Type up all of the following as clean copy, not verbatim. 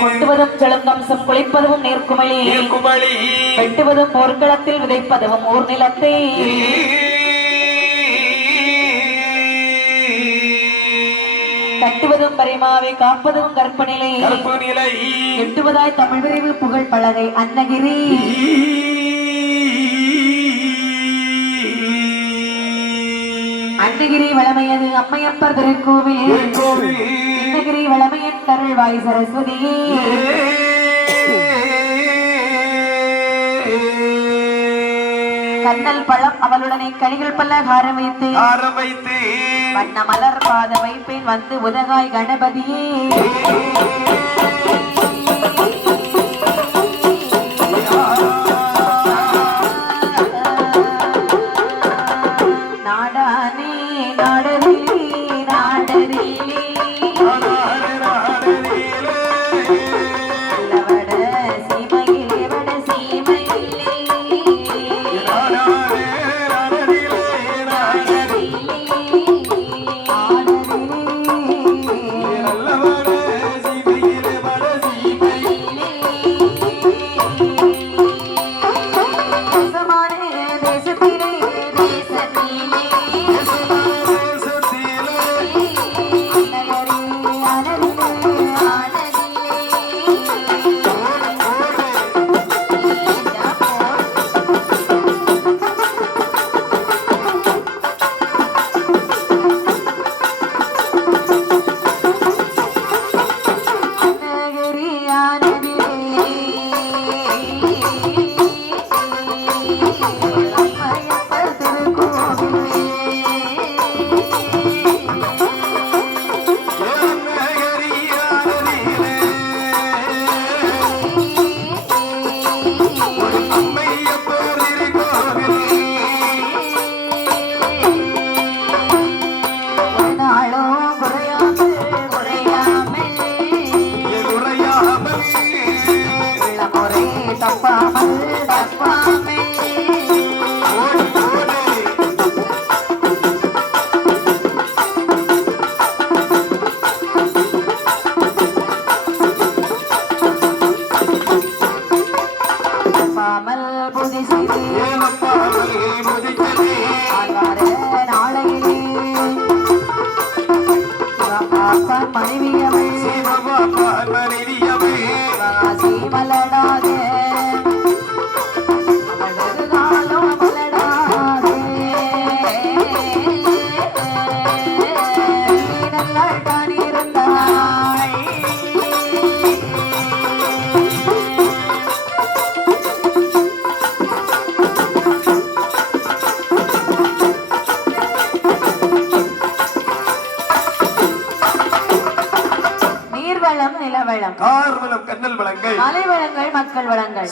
கொட்டுவதும் செழுங்கம்சம் குளிப்பதும் நீர்க்குமளி வெட்டுவதும் போர்க்களத்தில் விதைப்பதும் ஊர் நிலத்தை கட்டுவதும் பரிமாவை காப்பதும் கற்பநிலை எட்டுவதாய் தமிழ் விரைவு புகழ் பலகை அன்னகிரி அன்னகிரி வளமையது அம்மையப்பர் திருக்கோவில் அன்னகிரி வளமையன் கருள்வாய் சரஸ்வதியே கண்ணல் பழம் அவளுடனே கலிகள் பல்ல ஆரம் வைத்து வண்ண மலர் பாத வைப்பேன் வந்து உதகாய் கணபதியே நாடானே நாடரிலே நாடரிலே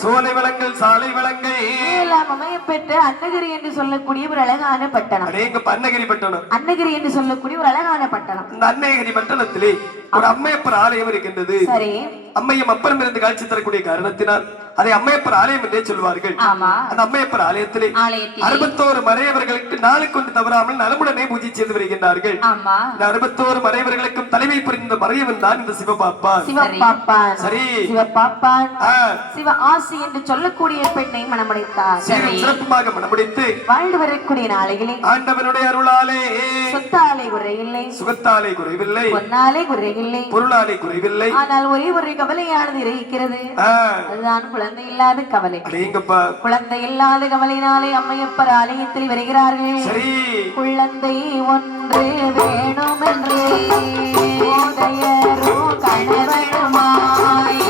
சோலை வளங்கள் சாலை வளங்கள் எல்லாம் அமையப்பெற்ற அன்னகிரி என்று சொல்லக்கூடிய ஒரு அழகான பட்டணம். அன்னகிரி பட்டணம் அன்னகிரி என்று சொல்லக்கூடிய ஒரு அழகான பட்டணம். இந்த அன்னகிரி பட்டணத்திலே ஒரு அம்மையப்பர் ஆலயம் இருக்கின்றது. சரி, அம்மையும் அப்பறம் இருந்து காட்சி தரக்கூடிய காரணத்தினால் அதை அம்மையப்பர் ஆலயம் என்றே சொல்வார்கள். அந்த அம்மையப்பர் ஆலயத்திலே 61 மறையவர்களுக்கு நாளுக்கு ஒன்று தவறாமல் நலமுடனே பூஜை செய்து வருகின்றார்கள். இந்த 61 மறையவர்களுக்கும் தலைமை புரிந்த மறையவன் தான் இந்த சிவபாப்பான். சரி, சிவபாப்பான் சிவ ஆசி என்று சொல்லக்கூடிய பெண்ணை மணமுடித்தார். சிறப்புமாக மணமுடித்து வாழ்ந்து வரக்கூடிய நாளைகளே ஆண்டவனுடைய அருளாலே சொத்தாலே குறையில்லை, சுகத்தாலே குறைவில்லை, பொன்னாலே குறையில்லை, பொருளாலே குறைவில்லை. ஆனால் ஒரே ஒரு கவலையானது இருக்கிறது, அதுதான் குழந்தை இல்லாத கவலை. குழந்தை இல்லாத கவலையினாலே அம்மையப்பர் ஆலயத்தில் வருகிறார்கள். குழந்தை ஒன்று வேணும் என்று கணவனுமாய்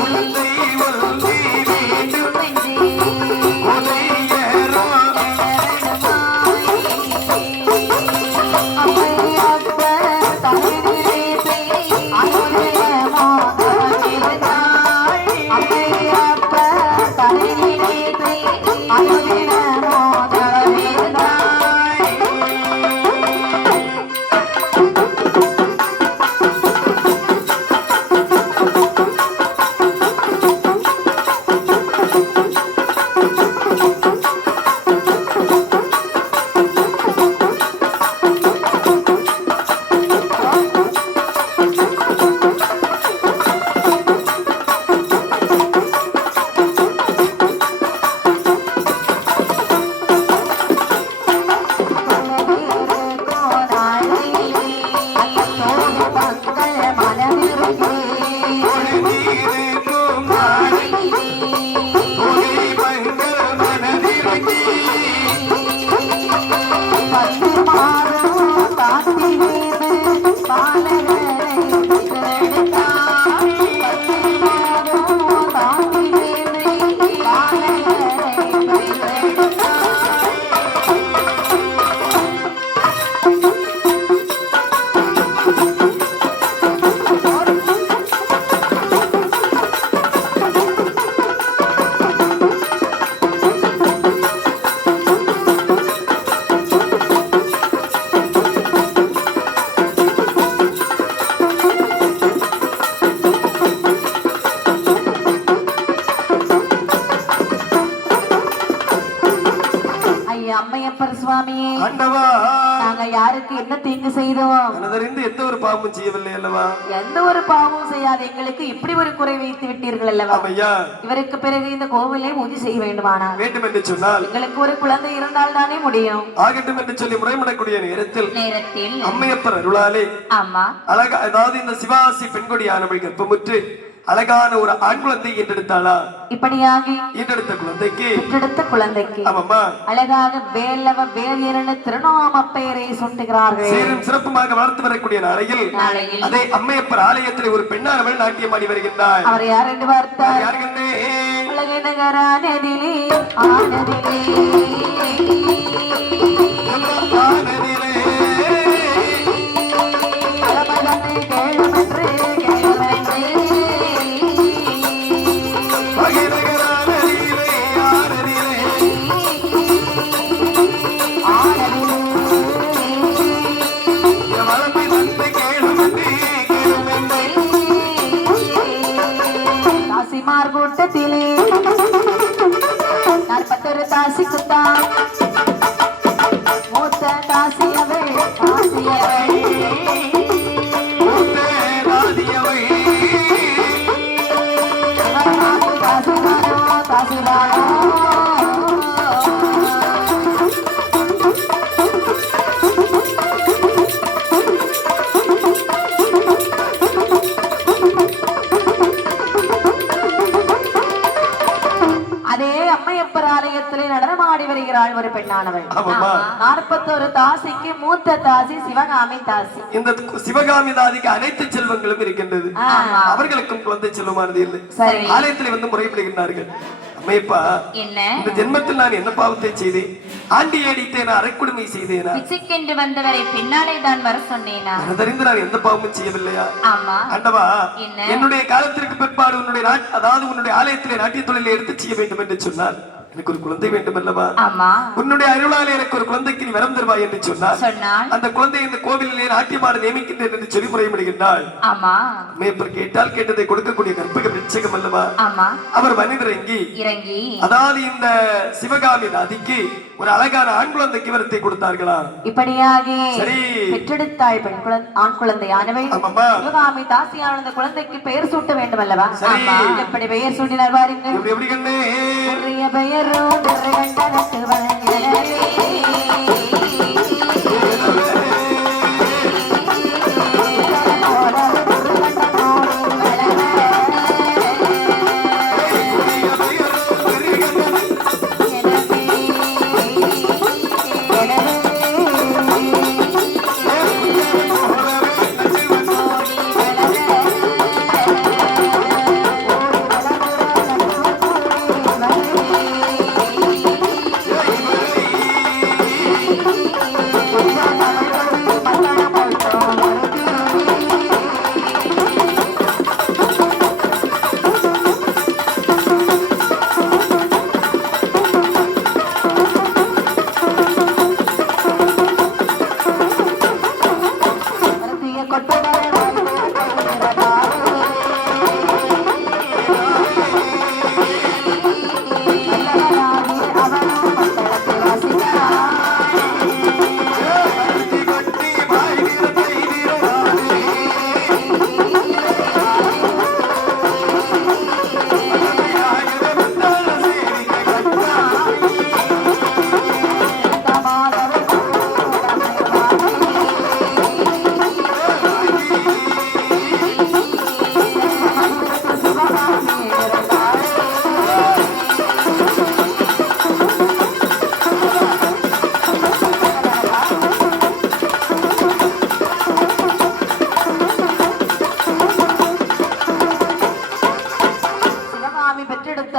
யாருக்கு என்ன தீங்கு செய்தோம்? மனதறிந்து எந்த ஒரு பாவமும் செய்யவில்லை அல்லவா? எந்த ஒரு பாவமும் செய்யாத எங்களுக்கு இப்படி ஒரு குறை வைத்து விட்டீர்கள் அல்லவா? ஐயா, இவருக்கு பிறகு இந்த கோவிலை பூஜை செய்ய வேண்டுமானா வேண்டும் என்று சொன்னால் எங்களுக்கு ஒரு குழந்தை இருந்தால் தானே முடியும். ஆகட்டும் என்று சொல்லி முறைமடக்கூடிய நேரத்தில் அம்மையப்பர் அருளாலே அழகா, அதாவது இந்த சிவாசி பெண்கொடியானவள் கர்ப்பமுற்று அழகான ஒரு ஆண் குழந்தை ஈன்றெடுத்தாளா? இப்படியாகி ஈன்றெடுத்த குழந்தைக்கு ஆமாமா அழகாக வேலவ வேதியரன திருநாம பெயரை சுட்டுகிறார்கள். சீரும் சிறப்புமாக வளர்த்து வரக்கூடிய நாளையில் அதே அம்மையப்பர் ஆலயத்தில் ஒரு பெண்ணானவள் நாட்டியமாடி வருகின்றார். அவர் யார் என்று பார்த்தார்? யாருங்கன்னே? உலகினகரானதிலே ஆனதிலே கூட்டத்திலே 41 தாசிக்குத்தான் மூத்த தாசியவள் நடனமாடி வருகிறாள் ஒரு பெண்ணானவள். 41 தாசிக்கு மூத்த தாசி சிவகாமி தாசி. இந்த சிவகாமி தாசிக்கு அனைத்து செல்வங்களும் இருக்கின்றது. அவர்களுக்கும் குழந்தை செல்வமானது இல்லை. ஆலயத்தில் வந்து முறையிடுகின்றார்கள். அம்மையப்பா, இந்த ஜென்மத்தில் நான் என்ன பாவத்தை செய்தேன்? ஆண்டி அடித்தேனா? அரைக்குடுமை செய்தேனா? பிச்சைக்கென்று வந்தவரை பின்னாலே தான் வர சொன்னேனா? அதறிந்து நான் எந்த பாவமும் செய்யவில்லையா? ஆண்டவா, என்னுடைய காலத்திற்கு பிற்பாடு உன்னுடைய அதாவது உன்னுடைய ஆலயத்திலே நாட்டிய தொழிலை எடுத்து செய்ய வேண்டும் என்று சொன்னார். எனக்கு ஒரு குழந்தை வேண்டும் அல்லவா? உன்னுடைய அருளாலே எனக்கு ஒரு குழந்தைக்கு நீ வரம் தருவாய் என்று சொன்னார். அந்த குழந்தை இந்த கோவிலிலே நாட்டியமாட நியமிக்கின்றேன் என்று சொல்லி முறையிடுகின்றாள். மேற்பர் கேட்டால் கேட்டதை கொடுக்கக்கூடிய கற்பக விருட்சகம் அல்லவா? அவர் மனிதர் இறங்கி அதாவது இந்த சிவகாமி நதிக்கு ஒரு அழகான ஆண் குழந்தைக்கு வரத்தை கொடுத்தார்களா? இப்படியாகி பெற்றெடுத்தாள் பெண் குழந்தை, ஆண் குழந்தையானவள் சிவகாமி தாசியான அந்த குழந்தைக்கு பெயர் சூட்ட வேண்டும் அல்லவா? எப்படி பெயர் சூட்டினார் பாருங்கள். எப்படி கண்ணே? பெயர்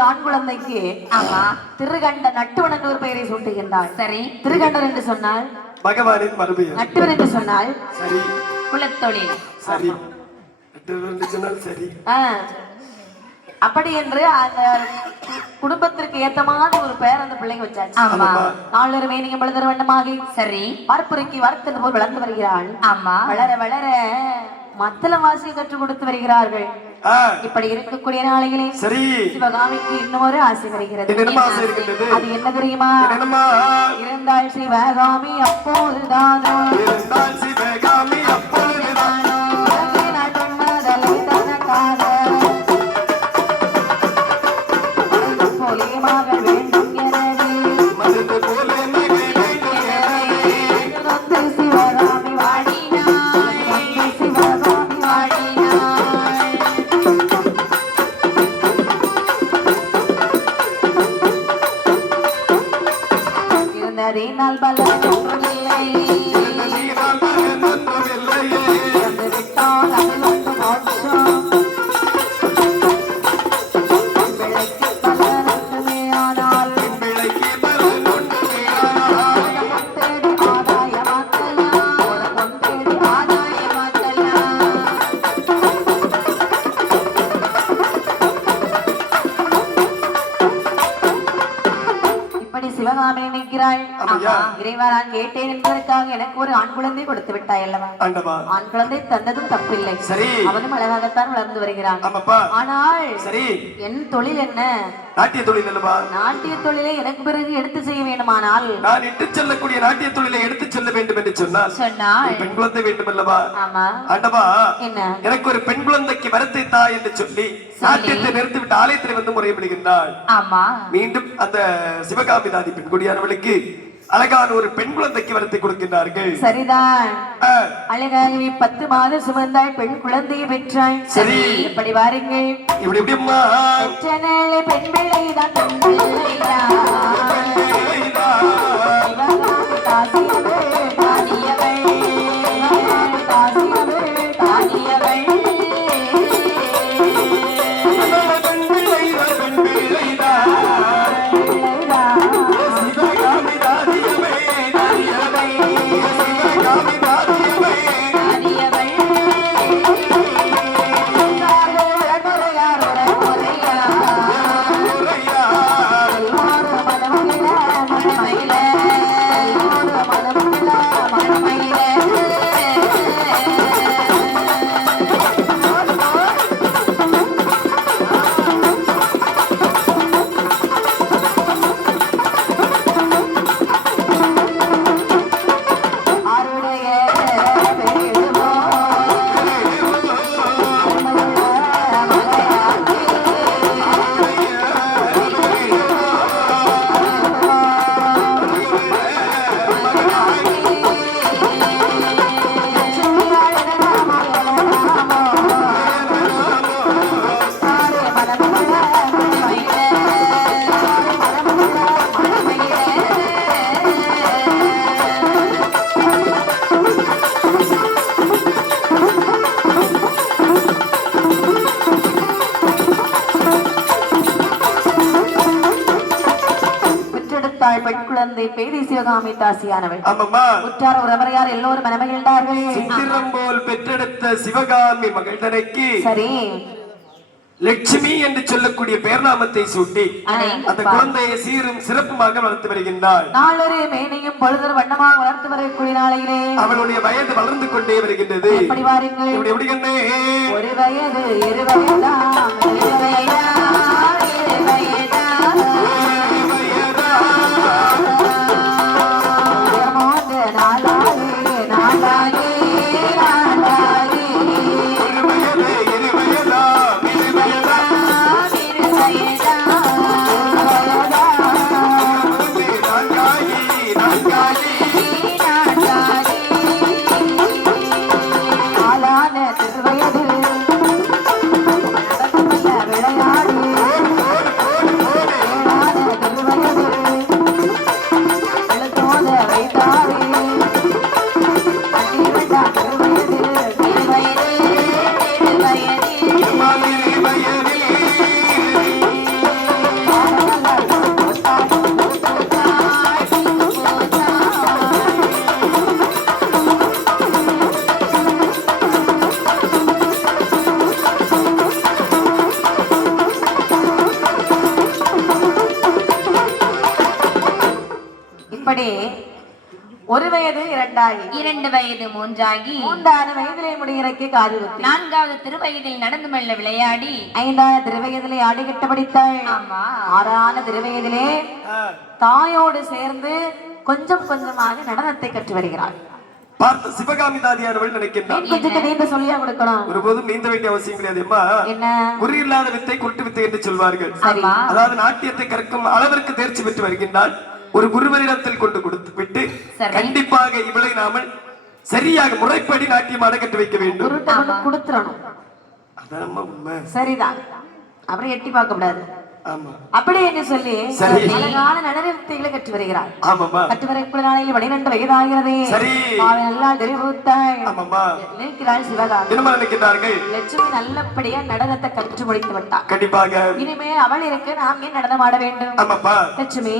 ஆண் குழந்தைக்கு திருகண்ட நட்டுவன் என்று ஒரு பெயரை சூட்டுகின்றாள். சரி, திருகண்டர் என்று சொன்னால் பகவானின் மறுபெயர், நட்டுவன் என்று சொன்னால் சரி குலத்தொழில், சரி நட்டுவன் என்று சொன்னால் சரி. அப்படி என்று அந்த குடும்பத்திற்கு ஏத்த மாதிரி ஒரு பெயர் அந்த பிள்ளைங்க வச்சாச்சு. ஆமா, நாளொரு மேனியம் பழுதர் வண்ணமாகி சரி பார்ப்புரைக்கு வளர்த்தது போல் வளர்ந்து வருகிறாள். ஆமா, வளர வளர மத்தள வாசியை கற்றுக் கொடுத்து வருகிறார்கள். இப்படி இருக்கக்கூடிய நாளையிலே சரி சிவகாமிக்கு இன்னும் ஒரு ஆசை வருகிறது. என்ன ஆசை இருக்கிறது? அது என்ன தெரியுமா? என்னம்மா? இருந்தால் சிவகாமி அப்போதுதானோ, இருந்தால் சிவகாமி அப்போதுதானோ, மதலை தனக்காக போலே மகள் வேண்டும் எனவே, மருந்து போலே மகள் வேண்டும் எனவே, வந்து சிவகாமி வாடினாள், வந்து சிவகாமி வாடினாள். இருந்ததே நாள் பலன் ஒன்றுமில்லை, நீரால் மகன் ஒன்றுமில்லையே, வந்து விட்டால் அது வந்து மோட்சம், பிள்ளைக்கு பலன் ஒன்றுமே ஆனால் பிள்ளைக்கு பலன் ஒன்றுமே ஆனால், தேடி ஆதாயமாக்கலாம், உலகம் தேடி ஆதாயமாக்கலாம். இப்படி சிவகாமி நினைக்கிறாள். ஆமையா. இறைவா, நான் கேட்டேன் என்பதற்காக எனக்கு ஒரு ஆண் குழந்தை கொடுத்து விட்டாய் அல்லவா? ஆண்டவா. ஆண் குழந்தை தந்ததும் தப்பில்லை. சரி. அவனும் அழகாகத்தான் வளர்ந்து வருகிறான். ஆமாப்பா. ஆனால் சரி என் தொழில் என்ன? நாட்டிய தொழில் அல்லவா? நாட்டிய தொழிலை எனக்கு பிறகு எடுத்து செய்ய வேண்டுமானால், நான் இட்டு செல்லக்கூடிய நாட்டிய தொழிலை எடுத்து செல்ல வேண்டும் என்று சொன்னால் ஒரு பெண் குழந்தை வேண்டும் அல்லவா? ஆமா. ஆண்டவா, என்ன? எனக்கு ஒரு பெண் குழந்தைக்கு வரத்தை தா என்று சொல்லி நாட்டியத்தை நிறுத்திவிட்டு ஆலயத்தில் வந்து முறையிடுகின்றாள். ஆமா. மீண்டும் அந்த சிவகாமிதாதி பெண் குடியானவளுக்கு அழகான ஒரு பெண் குழந்தைக்கு வரத்தை கொடுக்கின்றார்கள். சரிதான். அழகாகவே 10 மாதம் சுமந்தாய், பெண் குழந்தையை பெற்றாய். சரி. இப்படி வாருங்கள். இப்படி எப்படிம்மா? பெற்றனாலே பெண் பிள்ளைதான், பெண் பிள்ளைதான். சிவகாமி தாசியவள், தானியவள். சிவகாமி தாசியவள், தானியவள். பிள்ளைதான். பெண் குழந்தை பேதி சிவகாமி தாசியானவள். உற்றார் உறவினரார் எல்லோரும் மனமகிழ்ந்தார்கள். சித்திரம் போல் பெற்றெடுத்த சிவகாமி மகிழ்ந்தனைக்கு சரி லட்சுமி என்று சொல்லக்கூடிய பேர்நாமத்தை சூட்டி அந்த குழந்தையை சீரும் சிறப்புமாக வளர்த்து வருகின்றாள். நாளொரு மேனையும் பொழுதொரு வண்ணமாக வளர்த்து வரக்கூடிய நாளையிலே அவளுடைய வயது வளர்ந்து கொண்டே வருகின்றது. எப்படி வாருங்கள். எப்படி கண்ணே? ஒரு வயது, இரு வயதாம், இரு வயதாம், இரு வயதாம், மூன்று நாளாகி, நாளாகி, நாளாகி, இரு வயது, இரு வயதாம், இரு வயதாம், இரு வயதாம், நான்காகி, நான்காகி, நாளாகி, ஆளான திருவயதில் நடக்கமல்ல விளையாடி 2 வயது 3ஆகி 3ஆவது வயதிலே முடியிறக்கே காது குத்தி 4வது திருவயதில் நடந்து மெல்ல விளையாடி 5வது திருவயதிலே ஆடி கட்ட படித்தாள். ஆமா 6ஆன திருவயதிலே தாயோடு சேர்ந்து கொஞ்சம் கொஞ்சமாக நடனத்தை கற்று வருகிறாள். பார்த்த சிவகாமி தாதியானவள் நினைக்கின்றார் சொல்லியா கொடுக்கணும், ஒருபோதும் நீந்த வேண்டிய அவசியம் கிடையாது. என்ன குறி இல்லாத வித்தை குருட்டு வித்தை என்று சொல்வார்கள். அதாவது நாட்டியத்தை கற்கும் அளவிற்கு தேர்ச்சி பெற்று வருகின்றால் ஒரு குருவரிடத்தில் கொண்டு கொடுத்து விட்டு கண்டிப்பாக இவளை நாமல் சரியாக முறைப்படி நாட்டியம் அடக்கட்டு வைக்க வேண்டும். கொடுத்துறணும், அதான் உண்மை. சரிதான். அப்புறம் எட்டி பார்க்க கூடாது. அப்படி என்று சொல்லி அழகான நடனத்தை கற்று வருகிறார். கற்று வரக்கூடிய நாளையில் 12 வயதாகிறது. லட்சுமி நல்லபடியா நடனத்தை கற்று முடித்து விட்டார். கண்டிப்பாக இனிமே அவள் இருக்க நாம் ஏன் நடனம் ஆட வேண்டும்? லட்சுமி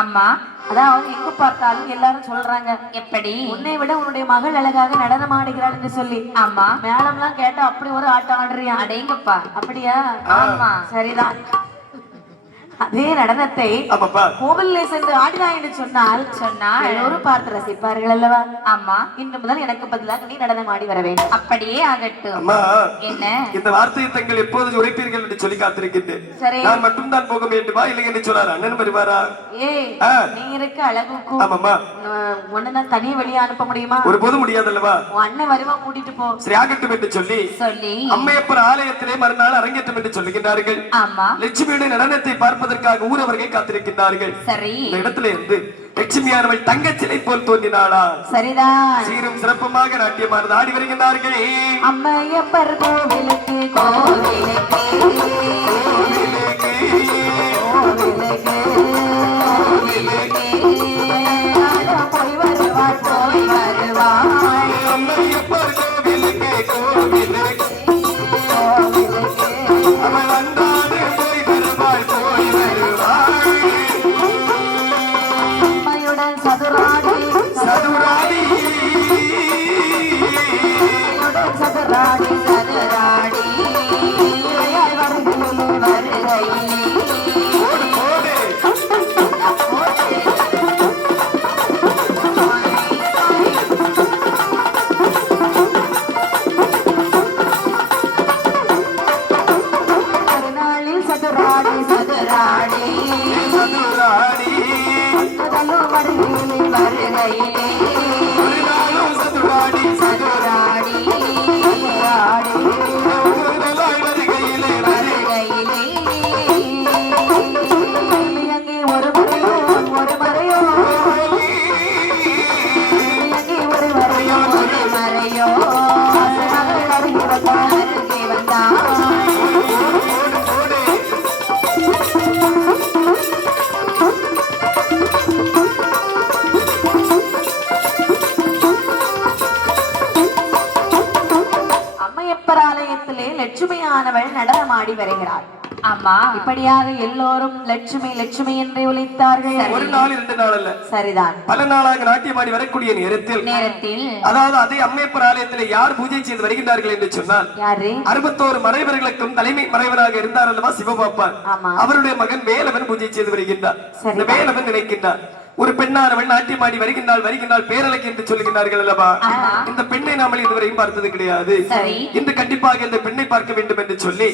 அம்மா, அதாவது எங்க பார்த்தாலும் எல்லாரும் சொல்றாங்க, எப்படி உன்னை விட உன்னுடைய மகள் அழகாக நடனம் ஆடுகிறாள் என்று சொல்லி. ஆமா, மேளம் எல்லாம் கேட்டா அப்படி ஒரு ஆட்டம் ஆடுறியா? அடேங்கப்பா, அப்படியா? ஆமா, சரிதான். அதே நடனத்தை கோவிலே சென்று ஆடினாய் என்று சொன்னால் எல்லோரும் பார்த்து ரசிப்பார்கள் அல்லவா? ஆமா, இன்று முதல் எனக்கு பதிலாக நீ நடனம் ஆடி வர வேண்டும். அப்படியே ஆகட்டும். என்ன இந்த வார்த்தையை தங்கள் எப்போது உரைப்பீர்கள் என்று சொல்லி காத்திருக்கின்றேன். நான் மட்டும் தான் போக வேண்டுமா இல்லை என்று சொன்னார். அண்ணன் வருவாரா? நீ இருக்க அழகுக்கும் ஒண்ணுதான் தனியே வெளியே அனுப்ப முடியுமா? ஒருபோதும் முடியாது அல்லவா? அண்ணன் வருவா, கூட்டிட்டு போ. சரி, ஆகட்டும் என்று சொல்லி அம்மையப்பர் ஆலயத்திலே மறுநாள் அரங்கேற்றம் என்று சொல்லுகின்றார்கள். ஆமா, லட்சுமியுடைய நடனத்தை பார்ப்பதற்காக ஊரவர்கள் காத்திருக்கின்றார்கள். சரி, இந்த இடத்துல இருந்து லட்சுமியானவள் தங்கச்சிலை போல் தோன்றினாளா? சரிதான். சீரும் சிறப்புமாக நாட்டியமானது ஆடி வருகின்றார்கள். அம்மையப்பர் கோவிலுக்கு கோவிலுக்கு போய் வருவாள், போய் வருவாள். அம்மையப்பர் கோவிலுக்கு கோவிலுக்கு அவள் வந்தாடு போய் வருவாள், போய் வருவாள். அம்மையுடன் சதுராடி சதுராடி சதுராடி சதுராடி லட்சுமியானவள் நடனமாடி வருகிறாள். ஆமா, இப்படியாக எல்லோரும் லட்சுமி லட்சுமி என்று ஒலித்தார்கள். ஒரு நாள் 2 நாள் அல்ல, சரிதான், பல நாளாக நாட்டியமாடி வரக்கூடிய நேரத்தில் அதாவது அதே அம்மையப்பர் ஆலயத்தில் யார் பூஜை செய்து வருகின்றார்கள் என்று சொன்னால் 61 மறைவர்களுக்கும் தலைமை மறைவராக இருந்தார் அல்லவா சிவபாப்பான். அவருடைய மகன் வேலவன் பூஜை செய்து வருகின்றார். இந்த வேலவன் நினைக்கின்றார், ஒரு பெண்ணானவள் நாட்டியமாடி வருகின்றாள் பேரழகி என்று சொல்லுகிறார்கள் அல்லவா? இந்த பெண்ணை நாமல் இதுவரையும் பார்த்தது கிடையாது. இன்று கண்டிப்பாக இந்த பெண்ணை பார்க்க வேண்டும் என்று சொல்லி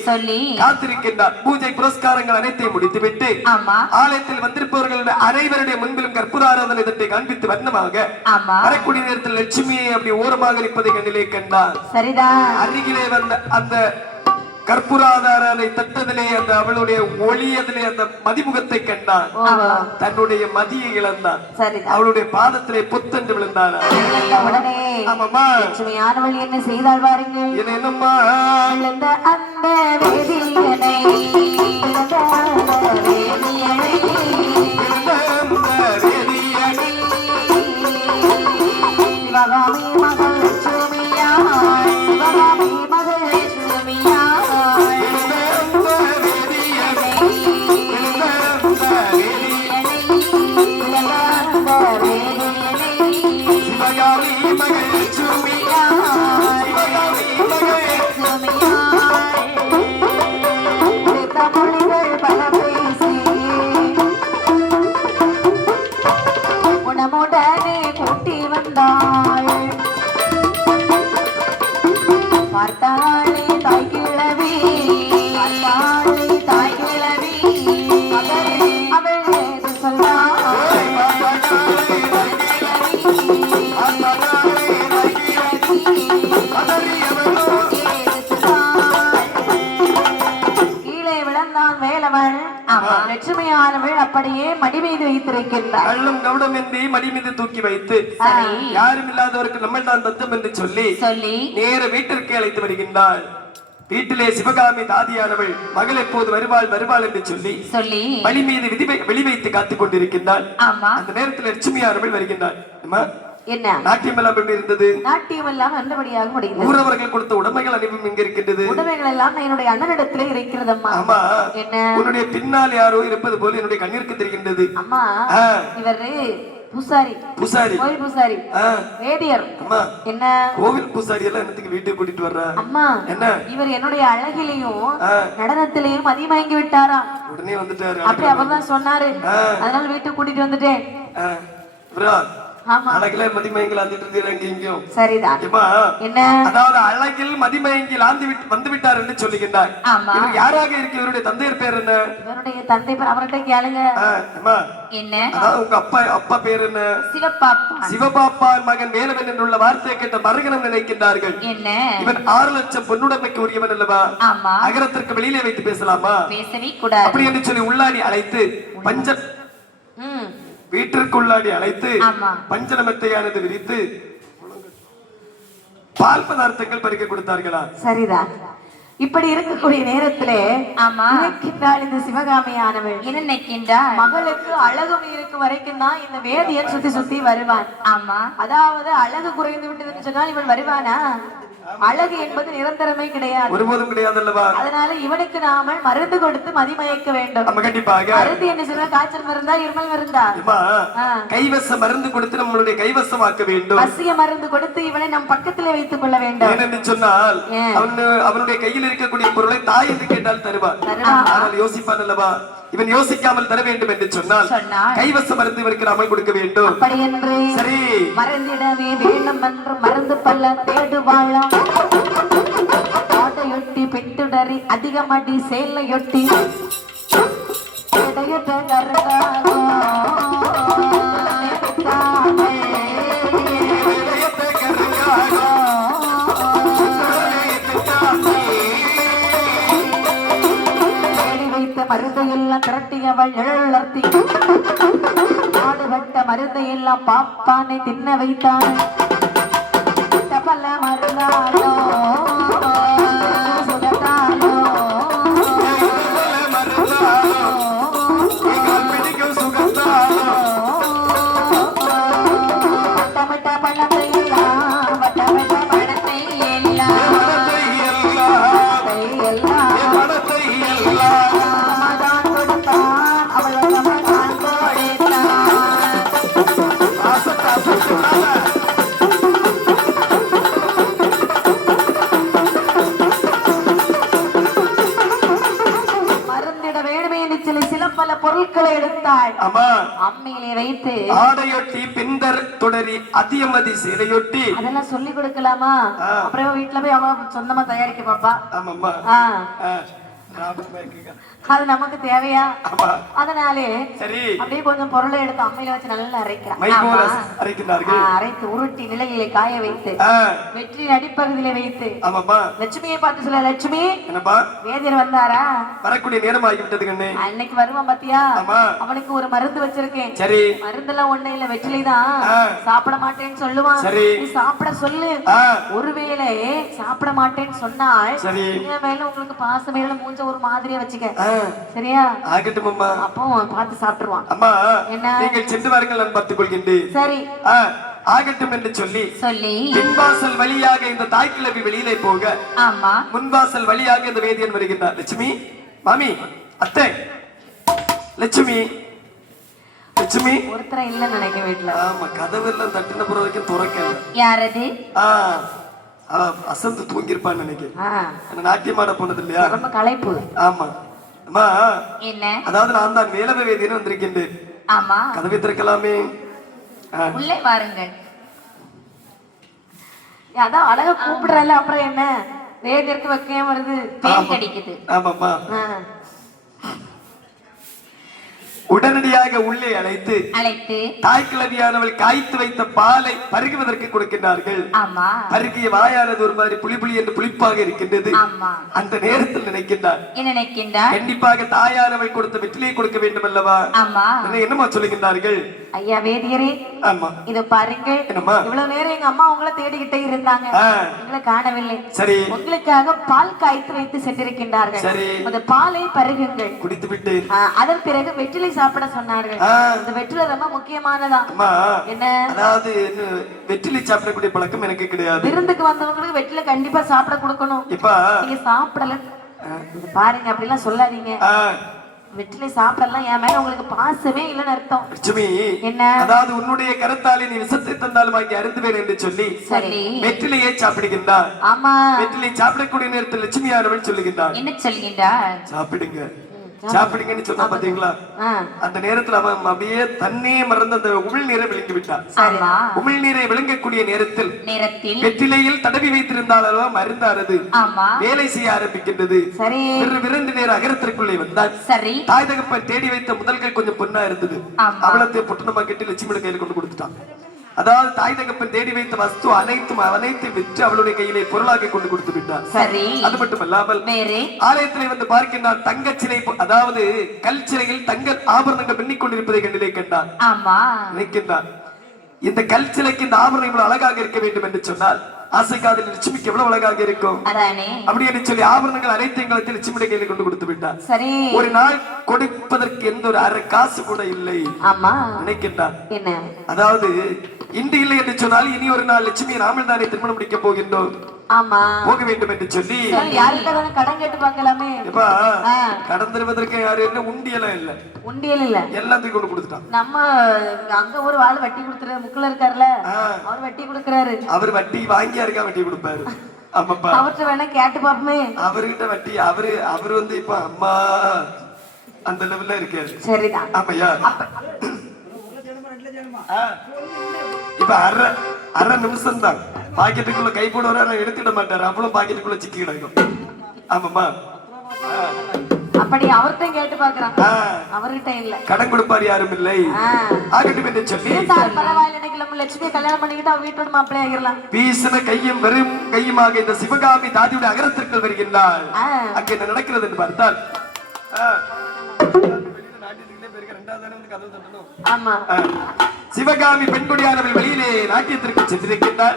காத்திருக்கின்றார். பூஜை புரஸ்காரங்கள் அனைத்தையும் முடித்துவிட்டு ஆலயத்தில் வந்திருப்பவர்கள் அனைவருடைய முன்பிலும் கற்பூர ஆராதனை தட்டை காண்பித்து வண்ணமாக வரக்கூடிய நேரத்தில் லட்சுமியை அப்படி ஓரமாக இருப்பதை கண்ணிலே கண்டார். அருகிலே வந்த அந்த கற்பூராதாரனை தட்டதிலே அந்த அவளுடைய ஒளியதிலே அந்த மதிமுகத்தை கண்டான். தன்னுடைய மதியை இழந்தான். அவளுடைய பாதத்திலே புத்தென்று விழுந்தான். லட்சுமியானவள் என்ன செய்தாள் பாருங்கள். என்னம்மா அந்த வேதியனை சிவகாமி மகள் லட்சுமியாள், சிவகாமி மகள் லட்சுமியாள். உடனே கூட்டி பார்த்தாளே தாய் கிழவி பார்த்தாளே தாய் கிழவி அவள் ஏது சொன்னாள் கீழே விழுந்தான் வேலவன் லட்சுமியானவள் அப்படியே மடி மீது வைத்திருக்கின்றார் கள்ளம் கவுடம் என்று மடி மீது தூக்கி வைத்து யாரும் இல்லாதவருக்கு நம்ம தான் தத்தம் என்று சொல்லி நேர வீட்டிற்கு அழைத்து வருகின்றாள். வீட்டிலே சிவகாமி தாதியானவள் மகள் எப்போது வருவாள் என்று சொல்லி வழி மீது வெளி வைத்து காத்துக் கொண்டிருக்கின்றாள். அந்த நேரத்தில் லட்சுமியானவள் வருகின்றாள். என்ன நாட்டியம் எல்லாம் எப்படி இருந்தது? நாட்டியம் எல்லாம் நல்லபடியாக முடிந்தது. ஊரவர்கள் கொடுத்த உடைமைகள் அனைவரும் இங்க இருக்கின்றது. உடைமைகள் எல்லாம் என்னுடைய அண்ணனிடத்திலே இருக்கிறதம்மா. ஆமா. என்ன உன்னுடைய பின்னால் யாரோ இருப்பது போல என்னுடைய கண்ணிற்கு தெரிகின்றது. அம்மா இவரு பூசாரி கோவில் பூசாரி வேதியர். அம்மா என்ன கோவில் பூசாரி எல்லாம் என்னத்துக்கு வீட்டுக்கு கூட்டிட்டு வர்ற? அம்மா என்ன இவர் என்னுடைய அழகிலையும் நடனத்திலையும் அதிகமாங்கி விட்டாரா? உடனே வந்துட்டாரு. அப்படி அவர்தான் சொன்னாரு. அதனால வீட்டுக்கு கூட்டிட்டு வந்துட்டேன். அழகில மதிமயங்கில் ஆந்திட்டு சரிதான். என்ன அதாவது அழகில் மதிமயங்கில் வந்து விட்டார் என்று சொல்லுகின்றார். இவர் யாராக இருக்கு? இவருடைய தந்தையர் பேர் என்ன? இவருடைய தந்தை பேர் அவர்கிட்ட கேளுங்க. என்ன உங்க அப்பா பேர் என்ன? சிவபாப்பா. சிவபாப்பா மகன் வேலவன் என்றுள்ள வார்த்தையை கேட்ட மறுகணம் நினைக்கின்றார்கள். என்ன இவன் 6 லட்சம் பொன்னுடைமைக்கு உரியவன் அல்லவா? அகரத்திற்கு வெளியிலே வைத்து பேசலாமா? பேசவே கூடாது. அப்படி என்று சொல்லி உள்ளாடி அழைத்து வீட்டிற்குள்ளாடி அழைத்து பஞ்சனமெத்தையானது விரித்து பால் பதார்த்தங்கள் பறிக்க கொடுத்தார்களா? சரிதான். இப்படி இருக்கக்கூடிய நேரத்திலே இந்த சிவகாமியானவள் என்ன நினைக்கின்றார்? மகளுக்கு அழகு மீருக்கு வரைக்கும் தான் இந்த வேதியன் சுத்தி வருவான். ஆமா, அதாவது அழகு குறைந்து விட்டதுன்னு சொன்னால் இவன் வருவானா? அழகு என்பது நிரந்தரமே கிடையாது, ஒருபோதும் கிடையாது அல்லவா? அதனால இவனுக்கு நாம மருந்து கொடுத்து மதிமயக்க வேண்டும். கண்டிப்பாக மருந்து என்ன சொல்ற? காய்ச்சல் மருந்தா இருமல் மருந்தா? கைவச மருந்து கொடுத்து நம்மளுடைய கைவசமாக்க வேண்டும். வசிய மருந்து கொடுத்து இவனை நம் பக்கத்திலே வைத்துக் கொள்ள வேண்டும். ஏனென்று சொன்னால் அவனுடைய கையில் இருக்கக்கூடிய பொருளை தாய் என்று கேட்டால் தருவார். ஆனால் யோசிப்பான் அல்லவா? இவன் யோசிக்காமல் தர வேண்டும் என்று சொன்னால் கைவச மருந்து இவருக்கு நாமல் கொடுக்க வேண்டும். அப்படி என்று சரி மறந்திடவே வேண்டும் என்று மருந்து பல்ல தேடுவாளாம். ஆடையொட்டி பெட்டுடறி அதிகமடி சேலையொட்டி மருந்தையெல்லாம் திரட்டியவள் எழலர்த்தி நாடுபட்ட மருந்தையெல்லாம் பாப்பானை தின்ன வைத்தான். பல மருந்தாலோ சுகத்தாலோ வட்டமிட்ட பழத்தை எல்லாம் வட்டமிட்ட பழத்தை எல்லாம் பொருட்களை எடுத்தாள். அம்மையிலே வைத்து ஆடையொட்டி பிந்தர் தொடரி அதியமதி சேலையொட்டி அதெல்லாம் சொல்லி கொடுக்கலாமா? அப்புறம் வீட்டுல போய் அவ சொந்தமா தயாரிக்க பாப்பா. அது நமக்கு தேவையா? அதனாலே அப்படியே கொஞ்சம் பொருளை எடுத்து அம்மையில வச்சு நல்லா அரைத்து உருட்டி நிலையிலே காய வைத்து வெற்றி அடிப்பகுதியில வைத்து லட்சுமியை பார்த்து சொல்ல, லட்சுமி வேதியர் வந்தாரா? வரக்கூடிய நேரம் ஆகிவிட்டது கண்ணே. அன்னைக்கு வருவான் பாத்தியா? அவனுக்கு ஒரு மருந்து வச்சிருக்கேன். மருந்தெல்லாம் ஒண்ணு இல்ல, வெற்றிலைதான். சாப்பிட மாட்டேன்னு சொல்லுவான். நீ சாப்பிட சொல்லு. ஒருவேளை சாப்பிட மாட்டேன்னு சொன்னால் மேல உங்களுக்கு பாசம் மேல மூஞ்ச ஒரு மாதிரியா வச்சுக்க. சரியா? ஆகட்டும் அம்மா. அப்போ பார்த்து சாப்பிட்டுருவான். அம்மா நீங்கள் சென்று வாருங்கள், நான் பார்த்துக் கொள்கின்றேன். சரி ஆகட்டும் என்று சொல்லி பின்வாசல் வழியாக இந்த தாய்க்கிழவி வெளியிலே போக முன்வாசல் வழியாக இந்த வேதியன் வருகின்றார். லட்சுமி மாமி அத்தை லட்சுமி லட்சுமி ஒருத்தர இல்ல நினைக்க வீட்டுல. ஆமா, கதவு எல்லாம் தட்டின பிறகு வரைக்கும் துறக்கல. யாரது? அசந்து தூங்கிருப்பான்னு நினைக்கிறேன். நாட்டியமாட போனது இல்லையா? ரொம்ப களைப்பு. ஆமா அம்மா. என்ன? அதாவது நான் தான் வேலவ வேதியன் வந்திருக்கின்றேன். ஆமா, கதவை திறக்கலாமே. உள்ளே வாருங்கள். அதான் அழகா கூப்பிடுறல, அப்புறம் என்ன? வேதிற்கு வைக்கையும் வருது, பேன் கடிக்குது. ஆமாம்மா. உடனடியாக உள்ளே அழைத்து தாய் கிழவியானவள் காய்த்து வைத்த பாலை பருகுவதற்கு கொடுக்கின்றார்கள். பருகிய வாயானது ஒரு மாதிரி புளி புளி என்று புளிப்பாக இருக்கின்றது. அந்த நேரத்தில் நினைக்கின்றார், கண்டிப்பாக தாயானவள் கொடுத்த வெற்றிலை கொடுக்க வேண்டும் அல்லவா? என்னமா சொல்லுகின்றார்கள்? ஐயா வேதியரே, இத பாருங்கள், இவ்வளவு நேரம் எங்க அம்மா உங்களை தேடிக்கிட்டே இருந்தாங்க, உங்களை காணவில்லை. சரி, உங்களுக்காக பால் காய்த்து வைத்து சென்றிருக்கின்றார்கள். அந்த பாலை பருகுங்கள், குடித்து விட்டு அதன் பிறகு வெற்றிலை சாப்பிட சொன்னார்கள். இந்த வெற்றிலை ரொம்ப முக்கியமானதா? என்ன, அதாவது வெற்றிலை சாப்பிடக்கூடிய பழக்கம் எனக்கு கிடையாது. விருந்துக்கு வந்தவங்களுக்கு வெற்றிலை கண்டிப்பா சாப்பிட கொடுக்கணும். இப்ப நீங்க சாப்பிடல பாருங்க, அப்படி எல்லாம் சொல்லாதீங்க. வெற்றிலை சாப்பிடலாம், என் மேல உங்களுக்கு பாசமே இல்லைன்னு அர்த்தம். லட்சுமி, என்ன, அதாவது உன்னுடைய கருத்தாலே நீ விஷத்தை தந்தாலும் வாங்கி அருந்துவேன் என்று சொல்லி வெற்றிலையை சாப்பிடுகின்றார். ஆமா, வெற்றிலை சாப்பிடக்கூடிய நேரத்தில் லட்சுமி யாரவள் சொல்லுகின்றார். என்ன சொல்லுகின்றார்? சாப்பிடுங்க சாப்பிடுங்கன்னு சொன்னா பாத்தீங்களா? அந்த நேரத்துல அவன் அப்படியே தண்ணே மறந்து அந்த உமிழ்நீரை விழுங்கி விட்டான். உமிழ்நீரை விழுங்கக்கூடிய நேரத்தில் வெற்றிலையில் தடவி வைத்திருந்தாலும் மருந்தானது வேலை செய்ய ஆரம்பிக்கின்றது. விரண்டு நேர அகரத்திற்குள்ளே வந்தால் தாய் தகப்பன் தேடி வைத்த முதல்கள் கொஞ்சம் பொண்ணா இருந்தது. அவளத்தை பொட்டணமா கட்டி லட்சுமி கையில் கொண்டு கொடுத்துட்டான். அதாவது தாய் தகப்பன் தேடி வைத்த வஸ்து அனைத்து விற்று அவளுடைய கையிலே பொருளாக கொண்டு கொடுத்து விட்டார். அது மட்டுமல்லாமல் ஆலயத்திலே வந்து பார்க்கின்றான், தங்க சிலை, அதாவது கல் சிலையில் தங்க ஆபரணங்கள் பின்னிக் கொண்டிருப்பதை கண்டிலே கண்டான். நினைக்கின்றான், இந்த கல் சிலைக்கு இந்த ஆபரணம் இவ்வளவு அழகாக இருக்க வேண்டும் என்று சொன்னால் ஆசைக்காதல் லட்சுமிக்கு எவ்வளவு அழகாக இருக்கும் அப்படி என்று சொல்லி ஆபரணங்கள் அனைத்தையும் கலத்தி லட்சுமி கையில கொண்டு கொடுத்து விட்டார். ஒரு நாள் கொடுப்பதற்கு எந்த ஒரு அரை காசு கூட இல்லை. நினைக்கின்றான், அதாவது இன்று இல்லை என்று சொன்னால் இனி ஒரு நாள் லட்சுமியை நாமல் தானே திருமணம் முடிக்க போகின்றோம், போக வேண்டும் என்று சொல்லி கடன் கேட்டு பார்க்கலாமே. கடன் தருவதற்கு யாரு என்ன உண்டியெல்லாம் இல்ல, உண்டியல் இல்ல, எல்லாத்தையும் கொண்டு கொடுத்துட்டான். நம்ம அங்க ஒரு ஆள் வட்டி கொடுத்துற முக்குல இருக்காருல்ல, அவர் வட்டி கொடுக்கறாரு. அவர் வட்டி வாங்கியா இருக்கா, வட்டி கொடுப்பாரு. ஆமாப்பா, அவர்கிட்ட வேணா கேட்டு பாப்போமே. அவர்கிட்ட வட்டி அவர் வந்து இப்ப அம்மா அந்த லெவல்ல இருக்காரு. சரிதான். ஆமாயா, இப்ப அரை நிமிஷம் தான் பாக்கெட்டுக்குள்ள கை போடுவாரு, எடுத்துட மாட்டாரு, அவ்வளவு பாக்கெட்டுக்குள்ள சிக்கி கிடக்கும். ஆமாமா, அப்படி அவர்கிட்ட கேட்டு பாக்குறாங்க, அவர்கிட்ட இல்ல, கடன் கொடுப்பாரு யாரும் இல்லை. ஆகட்டும் என்று சொல்லி பரவாயில்ல, இன்னைக்கு நம்ம லட்சுமியை கல்யாணம் பண்ணிக்கிட்டு அவ வீட்டோட மாப்பிள்ளை ஆகிடலாம். வீசின கையும் வெறும் கையுமாக இந்த சிவகாமி தாதியுடைய அகரத்திற்குள் வருகின்றாள். அங்கே என்ன நடக்கிறது என்று பார்த்தால், சிவகாமி பெண்குடியானவள் வெளியிலே நாட்டியத்திற்கு சென்றிருக்கின்றார்.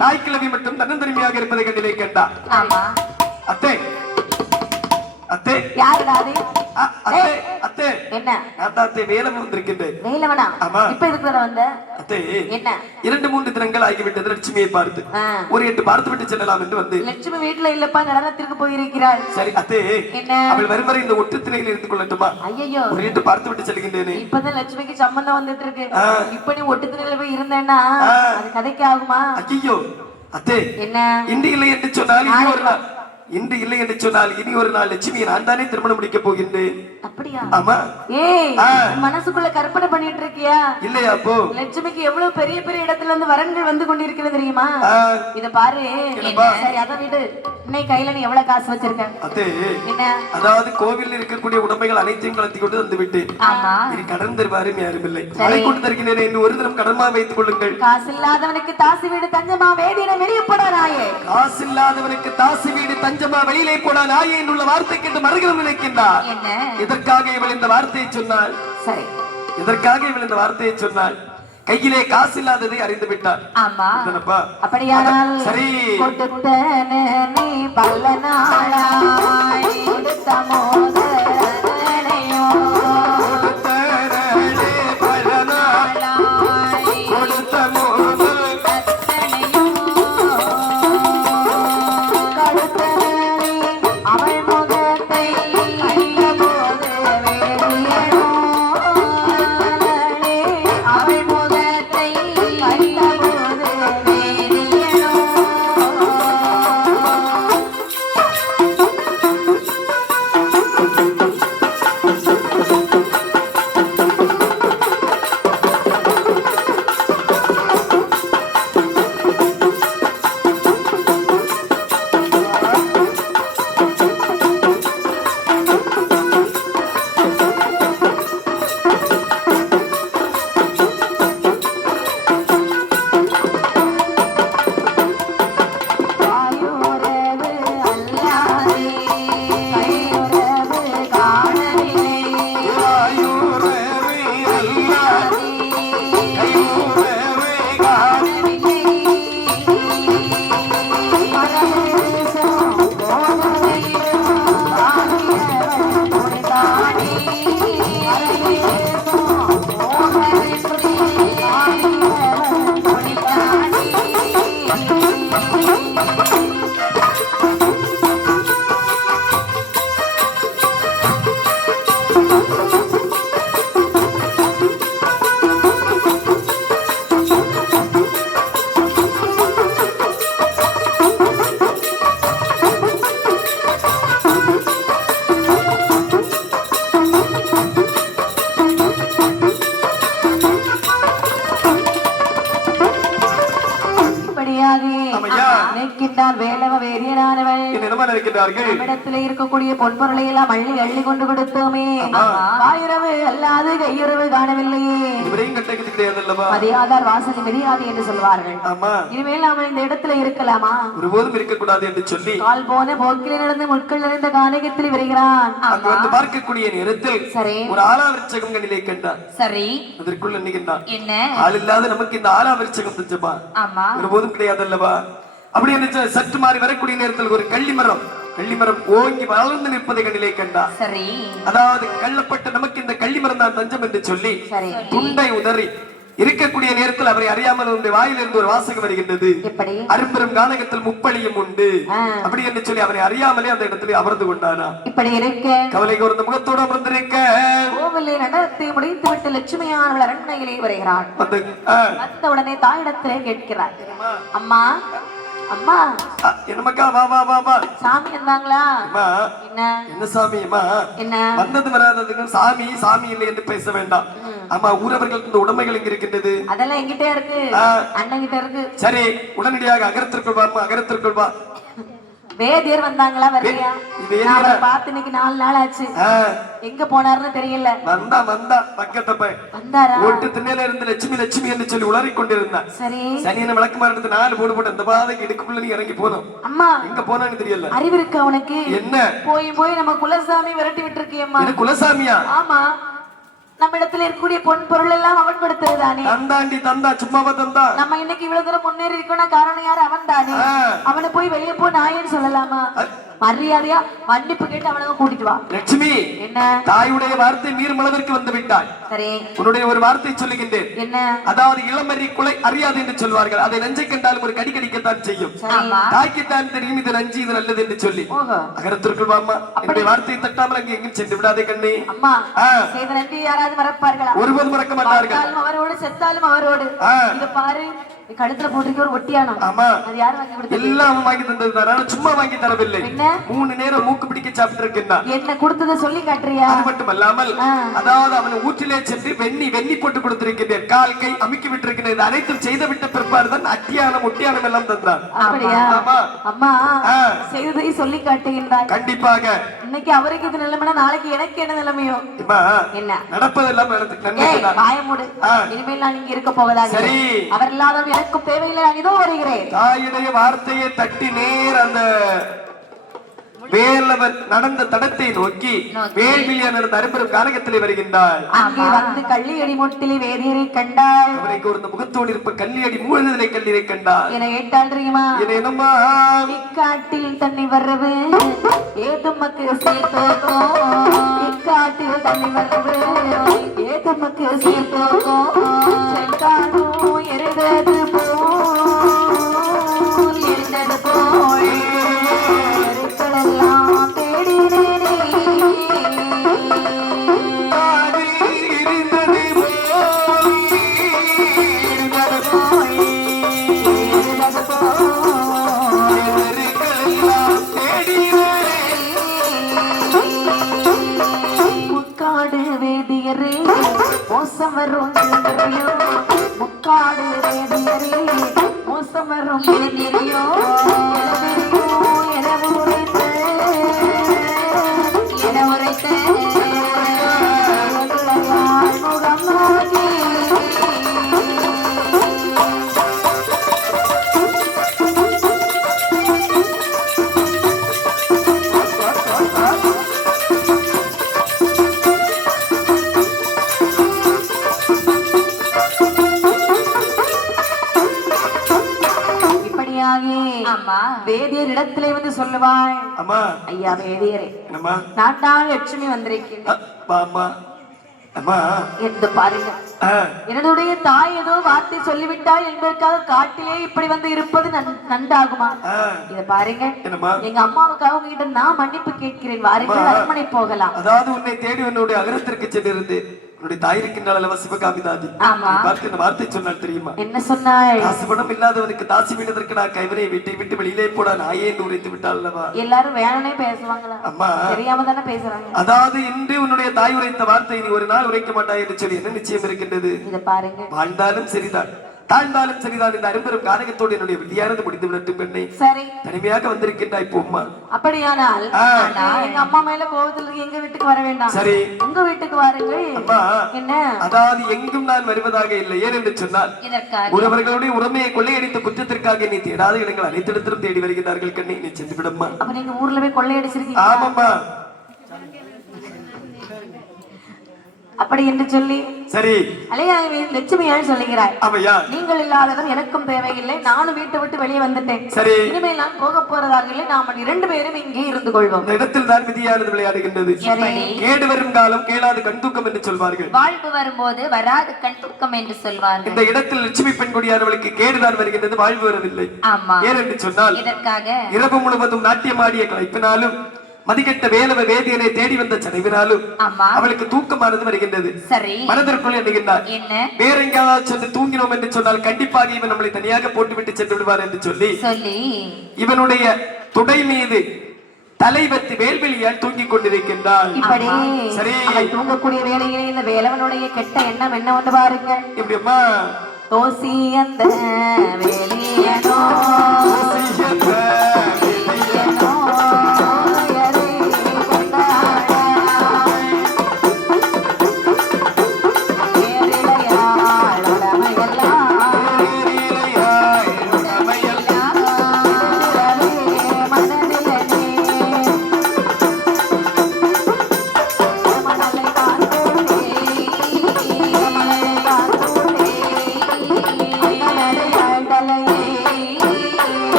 தாய் கிழவி மட்டும் தன்னந்தனிமையாக இருப்பதை கண்டிலே கண்டார். அத்தை அத்தை, யாருடா அது? அத்தை அத்தை, என்ன அத்தை? வேலவன் வந்திருக்கின்றேன். வேலவனா? ஆமா. இப்ப எதுக்கு வந்த? அத்தை, என்ன 2-3 தினங்கள் ஆகிவிட்டது லட்சுமியை பார்த்து. ஒரு 8 பார்த்து விட்டு செல்லலாம் என்று வந்து. லட்சுமி வீட்டுல இல்லப்பா, நடனத்திற்கு போயிருக்கிறாள். சரி அத்தை, என்ன அவள் வரும் வரை இந்த ஒற்று திணையில் இருந்து கொள்ளட்டுமா? ஐயோ, ஒரு 8 பார்த்து விட்டு செல்கின்றேனே. இப்பதான் லட்சுமிக்கு சம்பந்தம் வந்துட்டு இருக்கு. இப்ப நீ ஒட்டு திணையில போய் இருந்தேன்னா அது கதைக்கு ஆகுமா? ஐயோ அத்தை, என்ன இன்று இல்லை என்று சொன்னால் இன்று இல்லை என்று சொன்னால் இனி ஒரு நாள் லட்சுமியை நான் தானே திருமணம் முடிக்க போகின்றேன். அப்படியா? ஆமா. ஏய், மனசுக்குள்ள கற்பனை பண்ணிட்டு இருக்கியா? இல்லையா? அப்போ லட்சுமிக்கு எவ்வளவு பெரிய பெரிய இடத்துல இருந்து வரன்கள் வந்து கொண்டிருக்கிறது தெரியுமா? இத பாரு. சரி, அத விடு. இன்னைக்கு கையில நீ எவ்வளவு காசு வச்சிருக்க? அதே என்ன, அதாவது கோவிலில் இருக்கக்கூடிய உடைமைகள் அனைத்தையும் கலத்தி கொண்டு வந்து விட்டேன். ஆமா, இனி கடன் தருவாரு யாரும் இல்லை. அதை கொண்டு தருகிறேன் என்று ஒரு தினம் கடன்மா வைத்துக் கொள்ளுங்கள். காசு இல்லாதவனுக்கு தாசி வீடு தஞ்சமா, வேதியில வெளியே போடா நாயே. காசு இல்லாதவனுக்கு தாசி வீடு தஞ்சமா, வெளியிலே போடா நாயே என்னுள்ள வார்த்தை கேட்டு மறுகிறது நினைக்கின்றார். எதற்காக இவள் இந்த வார்த்தையை சொன்னாள்? சரி, எதற்காக இவள் இந்த வார்த்தையை சொன்னாள்? கையிலே காசு இல்லாததை அறிந்து விட்டார். ஆமா, அப்படியானால் சரி, கொடுத்தனே நீ பல நாளாய் கொடுத்த மோதனையோ, கொடுத்தனே பல நாளாய் கொடுத்த மோதனையோ, கொடுத்தனே அவள் முகத்தை கண்டபோது வேடியனோ, அவள் முகத்தை கண்டபோது வேடியனோ. இருக்கக்கூடிய பொன்பொருளை எல்லாம் அள்ளி அள்ளி கொண்டு கொடுத்தோமே, ஆயிரவு அல்லாது கையுறவு காணவில்லையே. மதியாதார் வாசல் மிதியாது என்று சொல்வார்கள். இனிமேல் நாம இந்த இடத்துல இருக்கலாமா? ஒருபோதும் இருக்கக்கூடாது என்று சொல்லி கால் போன போக்கில் நடந்து முட்கள் நிறைந்த கானகத்தில் வருகிறான். பார்க்கக்கூடிய நேரத்தில் சரி ஒரு ஆலாவிருச்சகம் கண்ணிலே கண்டார். சரி அதற்குள்ள நினைக்கின்றான், என்ன ஆள் இல்லாத நமக்கு இந்த ஆலாவிருச்சகம் தெரிஞ்சப்பா ஒருபோதும் கிடையாது அல்லவா? அப்படி என்று சற்று மாறி வரக்கூடிய நேரத்தில் ஒரு கள்ளிமரம் ஓங்கி வளர்ந்து நிற்பதை கண்ணிலே கண்டா. சரி அதாவது கள்ளப்பட்ட நமக்கு இந்த கள்ளிமரம் தான் தஞ்சம் என்று சொல்லி துண்டை உதறி இருக்கக்கூடிய நேரத்தில் அவரை அறியாமல் வாயிலிருந்து ஒரு வாசகம் வருகின்றது. அரும்பெரும் கானகத்தில் முப்பளியும் உண்டு அப்படி என்று சொல்லி அவரை அறியாமலே அந்த இடத்துல அமர்ந்து கொண்டானா. இப்படி இருக்க கவலை கூர்ந்த முகத்தோடு அமர்ந்திருக்க கோவிலை நடத்தி முடித்து விட்டு லட்சுமியானவள் அரண்மனையிலே வருகிறாள். வந்த உடனே தாயிடத்திலே கேட்கிறார், அம்மா அம்மா என்னமக்கா வா வா வா வா சாமி வந்தாங்களா? என்ன சாமி? என்ன வந்தது வராததுக்கு சாமி சாமி இல்லை என்று பேச வேண்டாம். ஆமா ஊரவர்களுக்கு இந்த உடைமைகள் இங்க இருக்கின்றது. அதெல்லாம் என்கிட்ட இருக்கு, அண்ணன் கிட்ட இருக்கு. சரி உடனடியாக அகரத்திற்குள் வா, அகரத்திற்குள் வா. வேதியர் வந்தாங்களா? வரலையா? பார்த்து இன்னைக்கு 4 நாள் ஆச்சு. எங்க போனாருன்னு தெரியல. வந்தா பக்கத்தை போய் வந்தாரா? ஓட்டு திண்ணையில இருந்து லட்சுமி லட்சுமி என்று சொல்லி உளறி கொண்டிருந்தான். சரி சனியனை விளக்குமாறு எடுத்து 4 போடு போட்டு அந்த பாதைக்கு இடுக்குள்ள நீ இறங்கி போனோம். அம்மா எங்க போனான்னு தெரியல. அறிவு இருக்கு அவனுக்கு? என்ன போய் நம்ம குலசாமி விரட்டி விட்டு இருக்கியம்மா. குலசாமியா? ஆமா, நம்ம இடத்துல இருக்கக்கூடிய பொன் பொருள் எல்லாம் அவன் கொடுத்ததுதானே. தந்தாண்டி தந்தா சும்மாவா தந்தா? நம்ம இன்னைக்கு இவ்வளவு தூரம் முன்னேறி இருக்கோம்னா காரணம் யாரு? அவன் தானே. அவனை போய் வெளியே போ நாயன்னு சொல்லலாமா? மரியாதையா மன்னிப்பு கேட்டு அவனை கூட்டிட்டு வா. லட்சுமி என்ன தாயுடைய வார்த்தை மீறுமளவிற்கு வந்து விட்டாய். சரி உன்னுடைய ஒரு வார்த்தை சொல்லுகின்றேன். என்ன? அதாவது இளமரி குலை அறியாது என்று சொல்வார்கள். அதை நஞ்சை கண்டாலும் ஒரு கடி கடிக்கத்தான் செய்யும். தாய்க்குத்தான் தெரியும் இது நஞ்சு இது நல்லது என்று சொல்லி. அகரத்திற்குள் வாமா. என்னுடைய வார்த்தையை தட்டாமல் அங்கே எங்கும் சென்று விடாதே கண்ணே. அம்மா செய்த நன்றி யாராவது மறப்பார்களா? ஒருபோதும் மறக்க மாட்டார்கள். அவரோடு செத்தாலும் அவரோடு. இத பாரு கழுத்துல போட்டுக்க ஒரு ஒட்டியானோ. ஆமா அது யார் வாங்கி கொடுத்தது? எல்லாம் வாங்கி தந்தது தான், சும்மா வாங்கி தரவில்லை. 3 நேரம் மூக்கு பிடிக்க சாப்பிட்டு இருக்கின்றான். என்ன கொடுத்ததை சொல்லி காட்டுறியா? அது மட்டுமல்லாமல் அதாவது அவன் ஊற்றிலே சென்று வெண்ணி போட்டு கொடுத்திருக்கின்றேன். கால் கை அமுக்கி விட்டிருக்கிறேன். இது அனைத்தும் செய்து விட்ட பிற்பாடுதான் அட்டியானம் ஒட்டியானம் எல்லாம் தந்தான். அப்படியா? அம்மா செய்ததை சொல்லி காட்டுகின்றார். கண்டிப்பாக இன்னைக்கு அவருக்கு இது நிலைமைனா நாளைக்கு எனக்கு என்ன நிலைமையோ? என்ன நடப்பதெல்லாம் பாயமூடு. இனிமேல் நான் இங்க இருக்க போவதாக. சரி அவர் இல்லாத எனக்கும் தேவையில்லை, நான் இதோ வருகிறேன். தாயுடைய வார்த்தையை தட்டி நேர் அந்த வேலவன் நடந்த தடத்தை நோக்கி வேள்வியா நடந்த அரும்பெரும் கானகத்திலே வருகின்றாள். அங்கே வந்து கள்ளியடி முட்டிலே வேதியரை கண்டாள். அவரை கூர்ந்த முகத்தோடு இருப்ப கள்ளியடி மூழ்கிலே கல்லீரை கண்டாள். என கேட்டாள் தெரியுமா? என்னம்மா? இக்காட்டில் தண்ணி வரவு ஏதுமக்கு சேர்த்தோக்கோ, இக்காட்டில் தண்ணி வரவு ஏதுமக்கு சேர்த்தோக்கோ, செக்கானோ எரிந்தது போல் எரிந்தது போல் மோசம் வரும் முக்காடு வேதியரே, மோசம் வரும் வேதியரையோ என உரைத்த முகம் நோக்கி வேதியர் இடத்திலே வந்து சொல்லுவாள். அம்மா ஐயா வேதியரே, நான் தான் லட்சுமி வந்திருக்கேன். அம்மா என்று பாருங்க, என்னுடைய தாய் ஏதோ வார்த்தை சொல்லிவிட்டாய் என்பதற்காக காட்டிலே இப்படி வந்து இருப்பது நன்றாகுமா? இத பாருங்க, எங்க அம்மாவுக்காக உங்ககிட்ட நான் மன்னிப்பு கேட்கிறேன். வாருங்கள், அரண்மனை போகலாம். அதாவது உன்னை தேடி உன்னுடைய அகரத்திற்கு சென்றிருந்து உன்னுடைய தாய் இருக்கின்றாள் அல்லவா சிவகாமி தாதி, பார்த்து இந்த வார்த்தை சொன்னால் தெரியுமா? என்ன சொன்னாள்? காசு பணம் இல்லாதவனுக்கு தாசி விடுவதற்கு நான் கைவனை வீட்டை விட்டு வெளியிலே போட நாயே என்று உரைத்து விட்டாள் அல்லவா? எல்லாரும் வேணும்னே பேசுவாங்களா? அம்மா தெரியாம தானே பேசுறாங்க. அதாவது இன்று உன்னுடைய தாய் உரைத்த வார்த்தை நீ ஒரு நாள் உரைக்க மாட்டாய் என்று சொல்லி என்ன நிச்சயம் இருக்கின்றது? இத பாருங்க, வாழ்ந்தாலும் சரிதான் தாழ்ந்தாலும் சரிதான், இந்த அரும்பெரும் காரகத்தோடு என்னுடைய விதியானது முடிந்து விடட்டும் பெண்ணை. சரி, தனிமையாக வந்திருக்கின்றாய் போம்மா. அப்படியானால் எங்க அம்மா மேல கோவத்துல எங்க வீட்டுக்கு வர வேண்டாம். சரி, உங்க வீட்டுக்கு வாருங்க. அம்மா என்ன? அதாவது எங்கும் நான் வருவதாக இல்லை. ஏன் என்று சொன்னால் ஒருவர்களுடைய உரிமையை கொள்ளையடித்த குற்றத்திற்காக நீ தேடாத இடங்கள் அனைத்திடத்திலும் தேடி வருகிறார்கள் கண்ணி, நீ சென்று விடம்மா. அப்ப நீங்க ஊர்ல போய் கொள்ளையடிச்சிருக்கீங்க? ஆமாம்மா. அப்படி என்று சொல்லி சரி அலையாவே லட்சுமியால் சொல்லுகிறாய். ஆமையா, நீங்கள் இல்லாததும் எனக்கும் தேவையில்லை, நானும் வீட்டை விட்டு வெளியே வந்துட்டேன். சரி, இனிமேல் நான் போக போறதாக இல்லை, நாம் 2 பேரும் இங்கே இருந்து கொள்வோம். இந்த இடத்தில் தான் விதியானது விளையாடுகின்றது. கேடு வரும் காலம் கேளாது கண் தூக்கம் என்று சொல்வார்கள், வாழ்வு வரும்போது வராது கண் தூக்கம் என்று சொல்வார்கள். இந்த இடத்தில் லட்சுமி பெண்கொடியானவளுக்கு கேடுதான் வருகின்றது, வாழ்வு வரவில்லை. ஆமா, ஏன் என்று சொன்னால் இதற்காக இரவு முழுவதும் நாட்டியமாடிய கலைப்பினாலும் மதிக்கட்ட வேலவ வேதியனை தேடி வந்த சனைவினாலும் அவளுக்கு தூக்கமானது வருகின்றது. சரி, மனதிற்குள் எண்ணுகின்றார், வேற எங்கேயாவது சென்று தூங்கினோம் என்று சொன்னால் கண்டிப்பாக இவன் நம்மளை தனியாக போட்டுவிட்டு சென்று விடுவார் என்று சொல்லி இவனுடைய துடை மீது தலை வைத்து வேல்வெளியால் தூங்கிக் கொண்டிருக்கின்றார். இப்படி சரி, தூங்கக்கூடிய வேலையிலே இந்த வேலவனுடைய கெட்ட எண்ணம் என்ன வந்து பாருங்க. இப்படியம்மா, தோசி அந்த வேலியனோ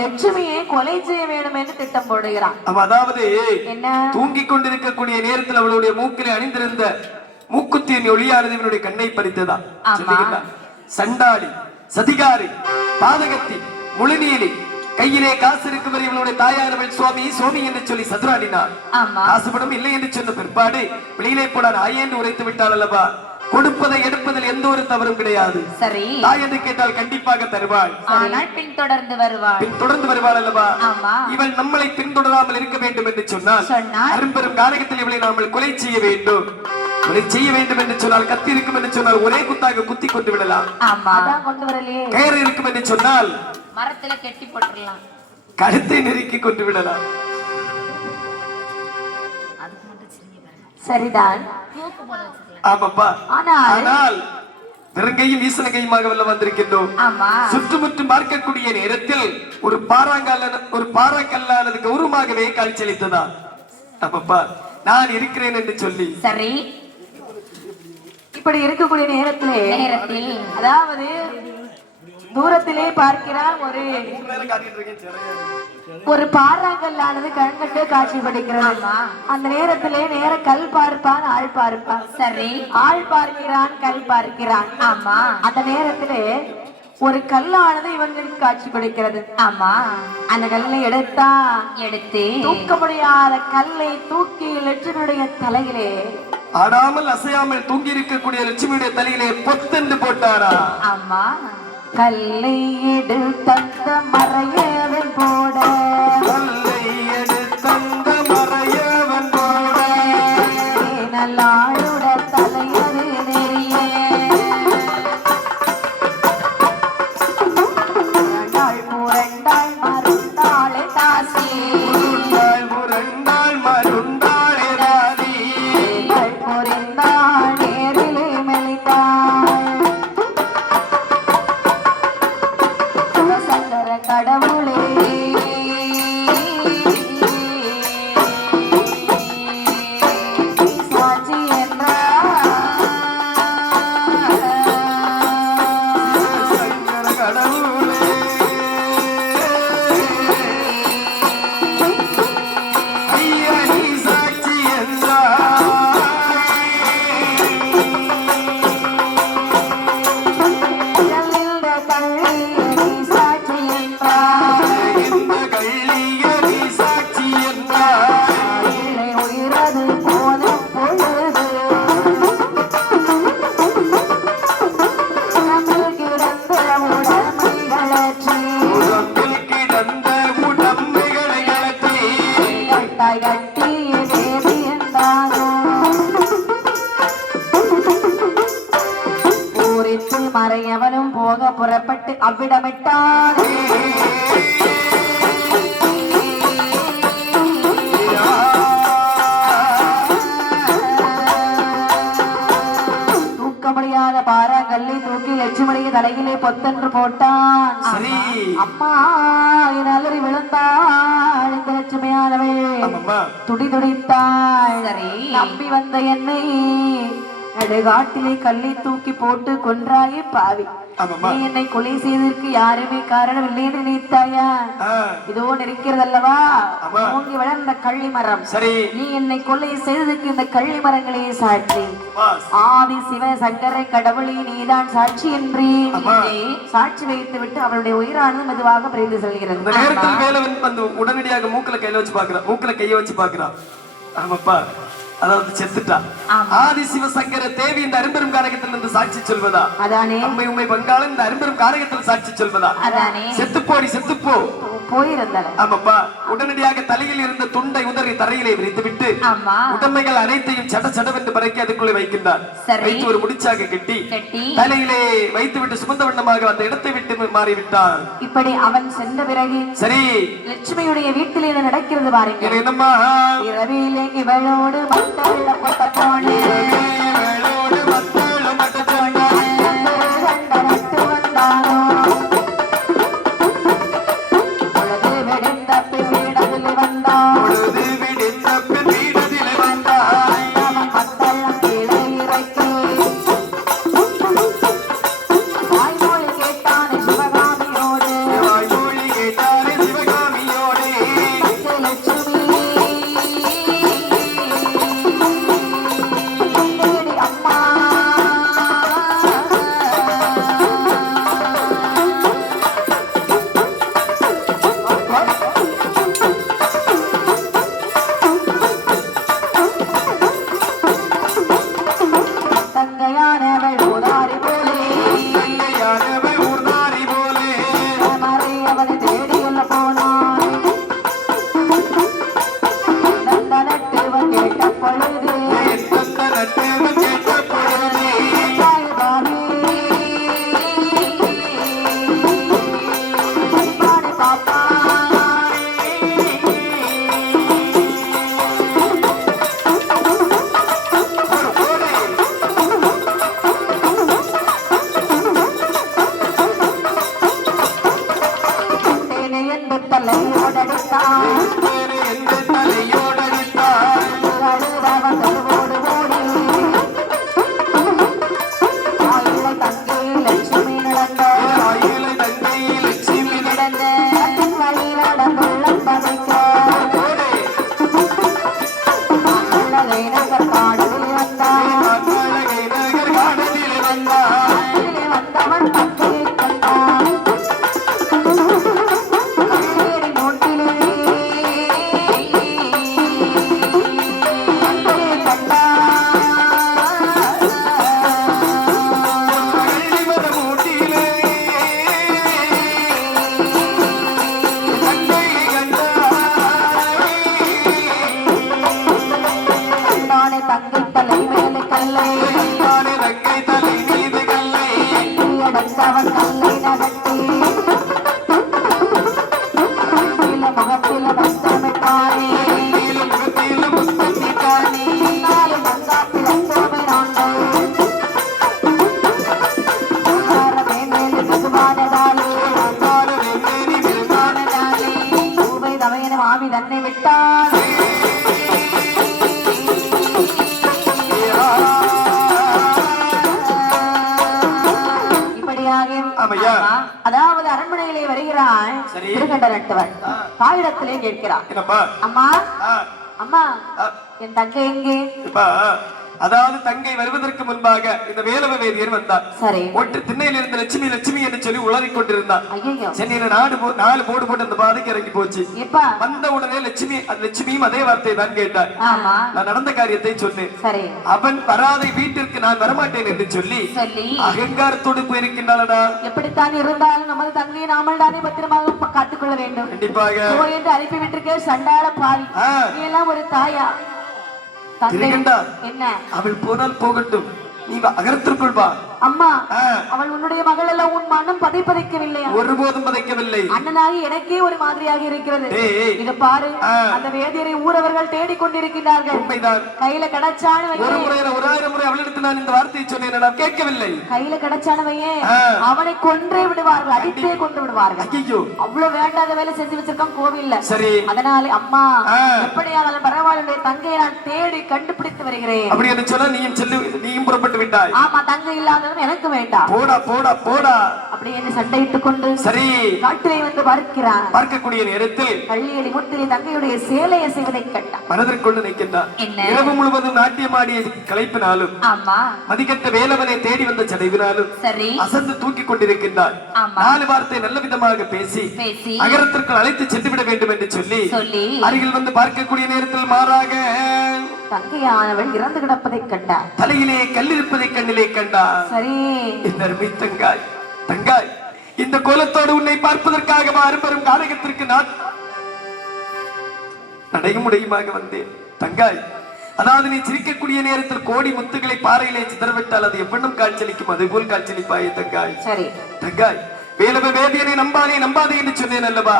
லட்சுமியை கொலை செய்ய வேண்டும் என்று திட்டம் போடுகிறான். அதாவது தூங்கிக் கொண்டிருக்கக்கூடிய நேரத்தில் அவளுடைய மூக்கிலே அணிந்திருந்த மூக்குத்தியின் ஒளியானது இவனுடைய கண்ணை பறித்ததா? சண்டாளி, சதிகாரி, பாதகத்தி, முழுநீலி, கையிலே காசு இருக்கும் வரை இவளுடைய தாயானவள் சுவாமி சுவாமி என்று சொல்லி சதுராடினார். காசுபடம் இல்லை என்று சொன்ன பிற்பாடு வெளியிலே போனார் ஆயேந்து உரைத்து விட்டாள் அல்லவா? கொடுப்பதை எடுப்பதில் எந்த ஒரு தவறும் கிடையாது. சரி, தாய் என்று கேட்டால் கண்டிப்பாக தருவாள். பின்தொடர்ந்து வருவாள் அல்லவா? இவள் நம்மளை பின்தொடராமல் இருக்க வேண்டும் என்று சொன்னால் அரும்பெரும் காரகத்தில் இவளை நாமல் கொலை செய்ய வேண்டும். கொலை செய்ய வேண்டும் என்று சொன்னால் கத்தி இருக்கும் என்று சொன்னால் ஒரே குத்தாக குத்தி கொண்டு விடலாம். கயிறு இருக்கும் என்று சொன்னால் மரத்துல கெட்டி போட்டுடலாம், கழுத்தை நெருக்கி கொண்டு விடலாம். சரிதான். ஆமாப்பா, ஆனால் வெறுங்கையும் வீசனகையுமாக வெல்ல வந்திருக்கின்றோம். சுற்றுமுற்றும் பார்க்கக்கூடிய நேரத்தில் ஒரு பாறாங்கல்லானது கௌரவமாகவே காட்சியளித்ததா? ஆமாப்பா, நான் இருக்கிறேன் என்று சொல்லி. சரி, இப்படி இருக்கக்கூடிய நேரத்தில் அதாவது தூரத்திலே பார்க்கிறார் ஒரு பாறாங்கல்லானது கண்கண்டு காட்சிப்படுகிறது. அந்த நேரத்திலே நேர கல் பார்ப்பான், ஆள் பார்ப்பான். சரி, ஆள் பார்க்கிறான், கல் பார்க்கிறான். ஆமா, அந்த நேரத்திலே ஒரு கல்லானது இவங்களுக்கு காட்சி கொடுக்கிறது. ஆமா, அந்த கல்லை எடுத்து தூக்க முடியாத கல்லை தூக்கி லட்சுமியுடைய தலையிலே ஆடாமல் அசையாமல் தூங்கி இருக்கக்கூடிய லட்சுமியுடைய தலையிலே பொத்தென்று போட்டாரா? ஆமா, கல்லை எடுத்த மறையவன் போட, கல்லை எடுத்த மறையவன் போட, நல்ல கடவுளே சாட்சி என்றார் சங்கர கடவுளே ஐயா நீ சாட்சி என்றார் இந்த கள்ளியடி சாட்சி என்றார் இந்த கள்ளியடி சாட்சி என்றார் இல்லை உயிரது போன பொழுது உடம்பில் கிடந்த உடமைகளற்றி உடம்பில் கிடந்த உடம்புகளை அகற்றி கட்டாய் கட்டிய தேவி என்றாகும் பூரித்து மறையவனும் போக புறப்பட்டு அவ்விடமிட்டான் தூக்க முடியாத பாறாங்கல்லை தூக்கி லட்சுமணியை தலையிலே பொத்தென்று போட்டான் சரி அம்மா என் அலறி விழுந்தாள் இந்த லட்சுமியானவள் ஆமாம்மா துடி துடித்தாள் நம்பி வந்த என்னை நடுகாட்டிலே கல்லை தூக்கி போட்டு கொன்றாயே பாவி ஆமாம்மா நீ என்னை கொலை செய்ததற்கு யாருமே காரணம் இல்லை என்று நினைத்தாயா இதோ இருக்கிறதல்லவா ஆமா. ஓங்கி வளர்ந்த கள்ளி மரம் சரி நீ என்னை கொலை செய்ததற்கு இந்த கள்ளி மரங்களே சாட்சி பாஸ் ஆதி சிவ சங்கர கடவுளே நீதான் சாட்சி என்று ஆமா. சாட்சி வைத்து விட்டு அவளுடைய உயிரானது மெதுவாக பிரிந்து இந்த செல்கிறது நேரத்தில் வேலவன் வந்து உடனடியாக மூக்கல கையில வச்சு பாக்குறான் மூக்கல கைய வச்சு பாக்குறான் ஆமாப்பா அதாவது செத்துட்டா ஆதி சிவசங்கர தேவி இந்த அரும்பெரும் காரகத்தில் இருந்து சாட்சி சொல்வதா அதானே அம்மை உண்மை பங்காளன் இந்த அரும்பெரும் காரகத்தில் சாட்சி சொல்வதா அதானே செத்துப்போடி செத்துப்போ போயிருந்தாள் ஆமாப்பா உடனடியாக தலையில் இருந்த துண்டை உதறி தரையிலே விரித்து விட்டு ஆமா உடமைகள் அனைத்தையும் சட சடவென்று பறக்கி அதுக்குள்ளே வைக்கின்றார் சரி. வைத்து ஒரு முடிச்சாக கட்டி கட்டி தலையிலே வைத்து விட்டு சுமந்த வண்ணமாக அந்த இடத்தை விட்டு மாறிவிட்டான் இப்படி அவன் சென்ற பிறகு சரி லட்சுமியுடைய வீட்டில் என்ன நடக்கிறது பாருங்க இது என்னம்மா இரவிலே இவளோடு மத்தள்ள கொட்ட போனேன் வேளோடு மத்தளம் மட்டும் சொன்னான். நட்டு வந்தானோ பொழுது வெடிந்த பின்னிடத்தில் வந்தான் பொழுது விடிந்த பின் வீடதிலே வந்தாய். அவன் மத்தளம் கீழே இறக்கி வாய்மொழி கேட்டான் சிவகாமியோடு வாய்மொழி கேட்டாரே சிவகாமியோடே. லட்சுமி தேடி அம்மா தங்கையானவள் உதாரி போலே கையானவள் ஊர்தாரி போலே. மறை அவனை தேடியுள்ள போனான் நட்டவன் கேட்ட பொழுது எத்தந்த நட்டேவன் கேட்ட பொழுதே. சாய்பாபி பாடி பாப்பா தேனை என்று தலையோடடித்தான் வேறு எந்த தலையோடடித்தாய். அழுதவன் தெருவோடு ஓடி ஆயிலை தங்கை லட்சுமி நடந்த ஆயிலை தங்கை லட்சுமி நடந்த வழி நடந்துள்ள பதைக்க நல்லதை நகர் காடலில் வந்தான் அழகை நகர் காடலில் வந்தாய். அதிலே வந்தவன் தங்கையை கண்டான் கண்ணீரி நோட்டிலே தங்கையை கண்டான் அள்ளிமர மூட்டிலே தங்கையை கண்டாய். கண்டானே தங்கை தலை மேலே கல்லை தானே தங்கை தலை மீது கல்லை. அடந்தவன் கல்லை நகர்த்தி கண்ணில முகத்தில வந்தமிட்டானே நீல முகத்தில முத்தமிட்டானே. நாலு மங்காத்தில் அச்சமை நோண்டை மேலே மெதுவானதாலே கால வெள்ளேறி சுவாமி தன்னை விட்டார். அதாவது அரண்மனையிலே வருகிறான் திருகண்ட நட்டவர். தாயிடத்திலே கேட்கிறார், அம்மா அம்மா என் தங்கை எங்கே? அதாவது தங்கை வருவதற்கு முன்பாக இந்த வேலவ வேதியர் வந்தார். சரி. ஒட்டு திண்ணையில் இருந்த லட்சுமி லட்சுமி என்று சொல்லி உளறிக் கொண்டிருந்தார். சென்னையில நாலு போடு போட்டு அந்த பாதைக்கு இறங்கி போச்சு. வந்த உடனே லட்சுமியும் அதே வார்த்தையை தான் கேட்டார். நான் நடந்த காரியத்தை சொன்னேன். அவன் வராதை வீட்டிற்கு நான் வரமாட்டேன் என்று சொல்லி அகங்காரத்தோடு போயிருக்கின்றாளடா. எப்படித்தான் இருந்தாலும் நமது தங்கையை நாமல் தானே பத்திரமாக காத்துக்கொள்ள வேண்டும். கண்டிப்பாக அனுப்பி விட்டிருக்க சண்டாள பாவி, நீ எல்லாம் ஒரு தாயா? என்ன அவள் போனால் போகட்டும், நீ அகரத்திற்குள் வா. அம்மா, அவள் உன்னுடைய மகள் அல்ல, உன் மனம் பதைக்கவில்லை. ஒருபோதும் பதைக்கவில்லை. அண்ணனாகி எனக்கே ஒரு மாதிரியாக இருக்கிறது. இத பாரு, அந்த வேதியரை ஊரவர்கள் தேடிக் கொண்டிருக்கிறார்கள். கையில கிடைச்சானவையே ஒரு முறை 1000 முறை அவளிடத்தில் நான் இந்த வார்த்தையை சொன்னேன், நான் கேட்கவில்லை. கையில கிடைச்சானவையே அவனை கொன்றே விடுவார்கள், அடித்தே கொண்டு விடுவார்கள். அவ்வளவு வேண்டாத வேலை செஞ்சு வச்சிருக்கான் கோவில்ல. சரி, அதனால அம்மா எப்படியானாலும் பரவாயில்லை, தங்கையை நான் தேடி கண்டுபிடித்து வருகிறேன். அப்படி என்று சொன்னா நீயும் புறப்பட்டு விட்டாய். ஆமா, தங்கை இல்லாத எனக்கு வேண்டாம். போடா போடா போடா அப்படி என்ன சண்டையிட்டுக் கொண்டு சரி காட்டிலே வந்து பார்க்கிறான். பார்க்கக்கூடிய நேரத்தில் கள்ளியடி முத்திரை தங்கையுடைய சேலையை செய்வதை கண்டான். மனதிற்கொண்டு நிற்கின்றான். இரவு முழுவதும் நாட்டியமாடிய களைப்பினாலும் மதிக்கட்ட வேலவனை தேடி வந்த சடைவினாலும் சரி அசந்து தூக்கி கொண்டிருக்கின்றான். 4 வார்த்தை நல்ல விதமாக பேசி அகரத்திற்குள் அழைத்து சென்று விட வேண்டும் என்று சொல்லி அருகில் வந்து பார்க்கக்கூடிய நேரத்தில் மாறாக தங்கையானவள் இறந்து கிடப்பதை கண்டார். தலையிலே கல்லிருப்பதை கண்ணிலே கண்டார். சரி, தங்காய் இந்த கோலத்தோடு உன்னை பார்ப்பதற்காக அரும்பெரும் காரகத்திற்கு நான் நடைமுறையுமாக வந்தேன். தங்காய், அதாவது நீ சிரிக்கக்கூடிய நேரத்தில் கோடி முத்துக்களை பாறையிலே சிதறவிட்டால் அது எவ்வளவு காட்சியளிக்கும், அதே போல் காட்சியளிப்பாயே தங்காய். சரி தங்காய், வேலவ வேதியனை நம்பாதே என்று சொன்னேன் அல்லவா?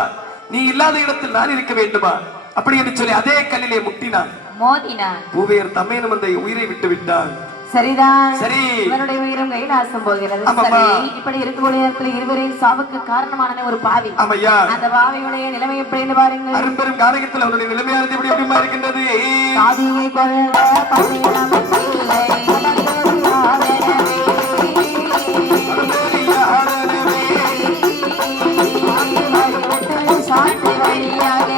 நீ இல்லாத இடத்தில் நான் இருக்க வேண்டுமா? அப்படி என்று சொல்லி அதே கல்லிலே முட்டினான், மோதினான். பூவையர் தமையனும் அந்த உயிரை விட்டு விட்டான். சரிதான், சரி, இவனுடைய உயிரும் கைலாசம் போகிறது. சரி, இப்படி இருக்கக்கூடிய நேரத்தில் இருவரின் சாவுக்கு காரணமான ஒரு பாவி. ஆமையா, அந்த பாவியுடைய நிலைமை எப்படி பாருங்கள். அரும்பெரும் காரகத்தில் அவனுடைய நிலைமையானது எப்படி எப்படி இருக்கின்றது. சாதியை கொள்ள பசியமில்லை சாட்டு வழியாக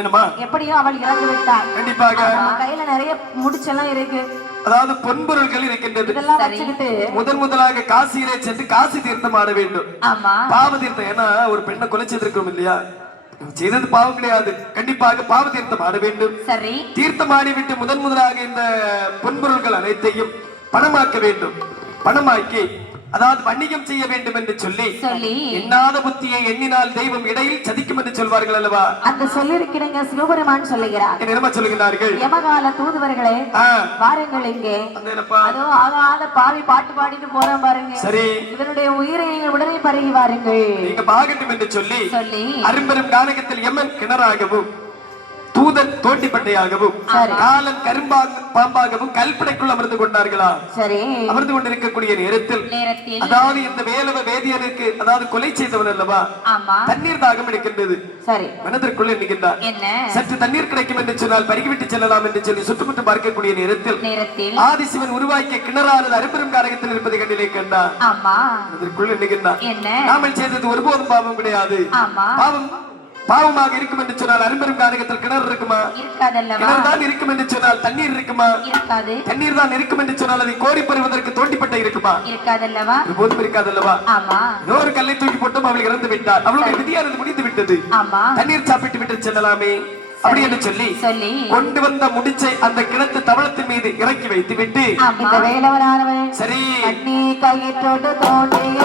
என்னமா எப்படியோ அவள் இறந்து விட்டாள். கண்டிப்பாக நம்ம கையில நிறைய முடிச்செல்லாம் இருக்கு. அதாவது பொன்பொருள்கள் இருக்கின்றது. இதெல்லாம் வச்சுக்கிட்டு முதலாக காசியிலே சென்று காசி தீர்த்தம் ஆட வேண்டும். ஆமா, பாவ தீர்த்தம். ஏன்னா ஒரு பெண்ணை கொலை செய்திருக்கோம் இல்லையா, செய்தது பாவம் கிடையாது. கண்டிப்பாக பாவ தீர்த்தம் ஆட வேண்டும். சரி, தீர்த்தம் ஆடிவிட்டு முதலாக இந்த பொன்பொருள்கள் அனைத்தையும் பணமாக்க வேண்டும். பணமாக்கி அதாவது வணிகம் செய்ய வேண்டும் என்று சொல்லி எண்ணாத புத்தியை எண்ணினால் தெய்வம் இடையில் சதிக்கும் என்று சொல்வார்கள் அல்லவா? அந்த சொல்லிருக்கிறீங்க சிவபெருமான் சொல்லுகிறார். என்ன சொல்லுகிறார்கள்? யமகால தூதுவர்களே வாருங்கள் இங்கே. அதோ ஆகாத பாவி பாட்டு பாடிட்டு போறோம் பாருங்க. சரி, இவனுடைய உயிரை நீங்கள் உடனே பருகி வாருங்கள். நீங்க பாகட்டும் என்று சொல்லி அரும்பெரும் கானகத்தில் யமன் கிணறாகவும் தூதன் தோண்டிப்பட்டையாகவும் காலன் பாம்பாகவும் கல்பனைக்குள் அமர்ந்து கொண்டார்களா? சரி, அமர்ந்து கொண்டிருக்கக்கூடிய நேரத்தில் அதாவது இந்த வேலவ வேதியனுக்கு அதாவது கொலை செய்தவன் அல்லவா, தண்ணீர் தாகம் எடுக்கின்றது. சரி, மனதிற்குள் எண்ணுகின்றார், சற்று தண்ணீர் கிடைக்கும் என்று சொன்னால் பருகிவிட்டு செல்லலாம் என்று சொல்லி சுற்றுமுற்று பார்க்கக்கூடிய நேரத்தில் ஆதிசிவன் உருவாக்கிய கிணறானது அரும்பெரும் காரகத்தில் இருப்பதை கண்டிலே கண்டார். அதற்குள் எண்ணுகின்றார், நாமல் செய்தது ஒருபோதும் பாவம் கிடையாது. பாவமாக இருக்கும் என்று சொன்னால் அரும்பெரும் காரகத்தில் கிணறு இருக்குமா? கிணறு தான் இருக்கும் என்று சொன்னால் தண்ணீர் இருக்குமா? தண்ணீர் தான் இருக்கும் என்று சொன்னால் அதை கோரி பெறுவதற்கு தோண்டிப்பட்ட இருக்குமா? ஒருபோதும் இருக்காதல்லவா? ஒரு கல்லை தூக்கி போட்டும் அவள் இறந்து விட்டார். அவளுடைய விதியானது முடிந்து விட்டது. தண்ணீர் சாப்பிட்டு விட்டு செல்லலாமே அப்படி என்று சொல்லி கொண்டு வந்த முடிச்சை அந்த கிணத்து தவளத்தின் மீது இறக்கி வைத்து விட்டு இந்த வேலவனானவன் சரி கையிட்டோடு தோண்டிய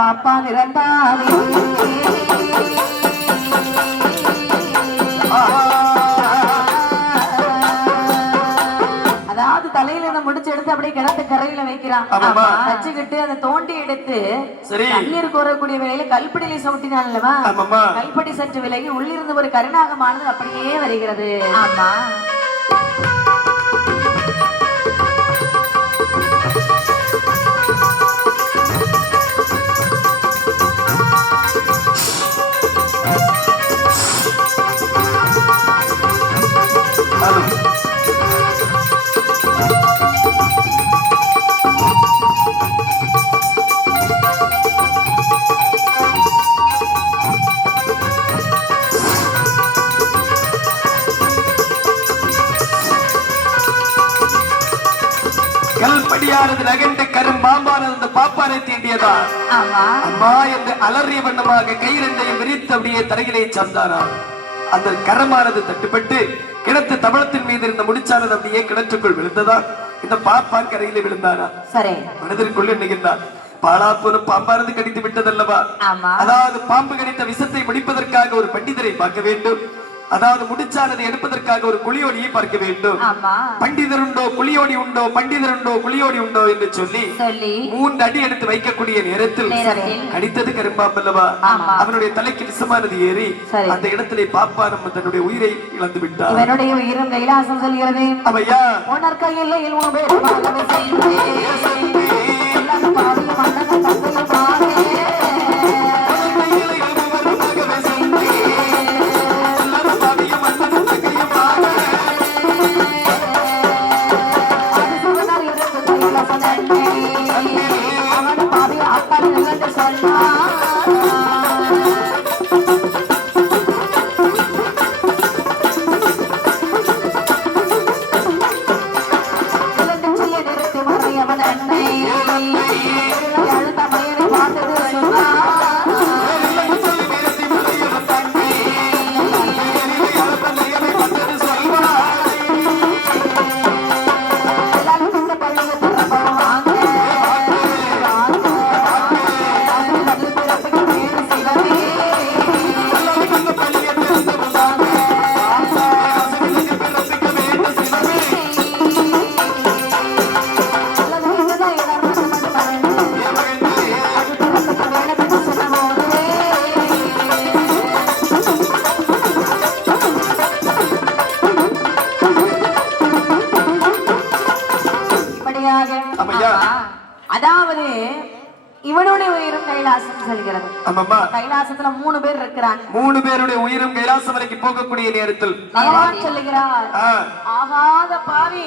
பாப்பா நிறந்தாலே அதாவது தலையில இந்த முடிச்சு எடுத்து அப்படியே கிணத்து கரையில வைக்கிறான். வச்சுக்கிட்டு அதை தோண்டி எடுத்து தண்ணீர் கோரக்கூடிய வேலையில கல்படியில சவுட்டினான் அல்லவா? கல்படி சற்று விலகி உள்ளிருந்து ஒரு கருநாகமானது அப்படியே வருகிறது. ஆமா, கல்படியானது நகர்ந்த கரும்பாம்பானது அந்த பாப்பாரை தீண்டியதா? அம்மா என்று அலறிய வண்ணமாக கை ரெண்டையும் விரித்து அப்படியே தரையிலே சார்ந்தாரா. அந்த கரமானது தட்டுப்பட்டு கிணத்து தவளத்தின் மீது இருந்த முடிச்சானது அப்படியே கிணற்றுக்குள் விழுந்ததா. இந்த பாப்பான் கரையிலே விழுந்தாரா. சரி, மனதிற்குள் எண்ணுகின்றார், பாலாப்பூரும் பாம்பானது கடித்து விட்டதல்லவா? அதாவது பாம்பு கடித்த விஷத்தை முடிப்பதற்காக ஒரு பண்டிதரை பார்க்க வேண்டும். அதாவது முடிச்சானதை எடுப்பதற்காக ஒரு குளியோடியை பார்க்க வேண்டும். பண்டிதர் உண்டோ குளியோடி உண்டோ, பண்டிதர் உண்டோ குளியோடி உண்டோ என்று சொல்லி 3 அடி எடுத்து வைக்கக்கூடிய நேரத்தில் கடித்தது கரும்பாம்பல்லவா? அவனுடைய தலைக்கு விஷமானது ஏறி அந்த இடத்திலே பாப்பா நம்ம தன்னுடைய உயிரை இழந்து விட்டார். இவனுடைய உயிரும் கைலாசம் செல்கிறது. அவையா உனக்கு கையில் பாவியும் அன்பனும் தங்கையும் இல்லையா? அதாவது இவனுடைய உயிரும் கைலாசம் செல்கிறது. ஆமாமா, கைலாசத்துல 3 பேர் இருக்கிறாங்க. 3 பேருடைய உயிரும் கைலாசம் வரைக்கும் போகக்கூடிய நேரத்தில் பகவான் சொல்லுகிறார், ஆகாத பாவி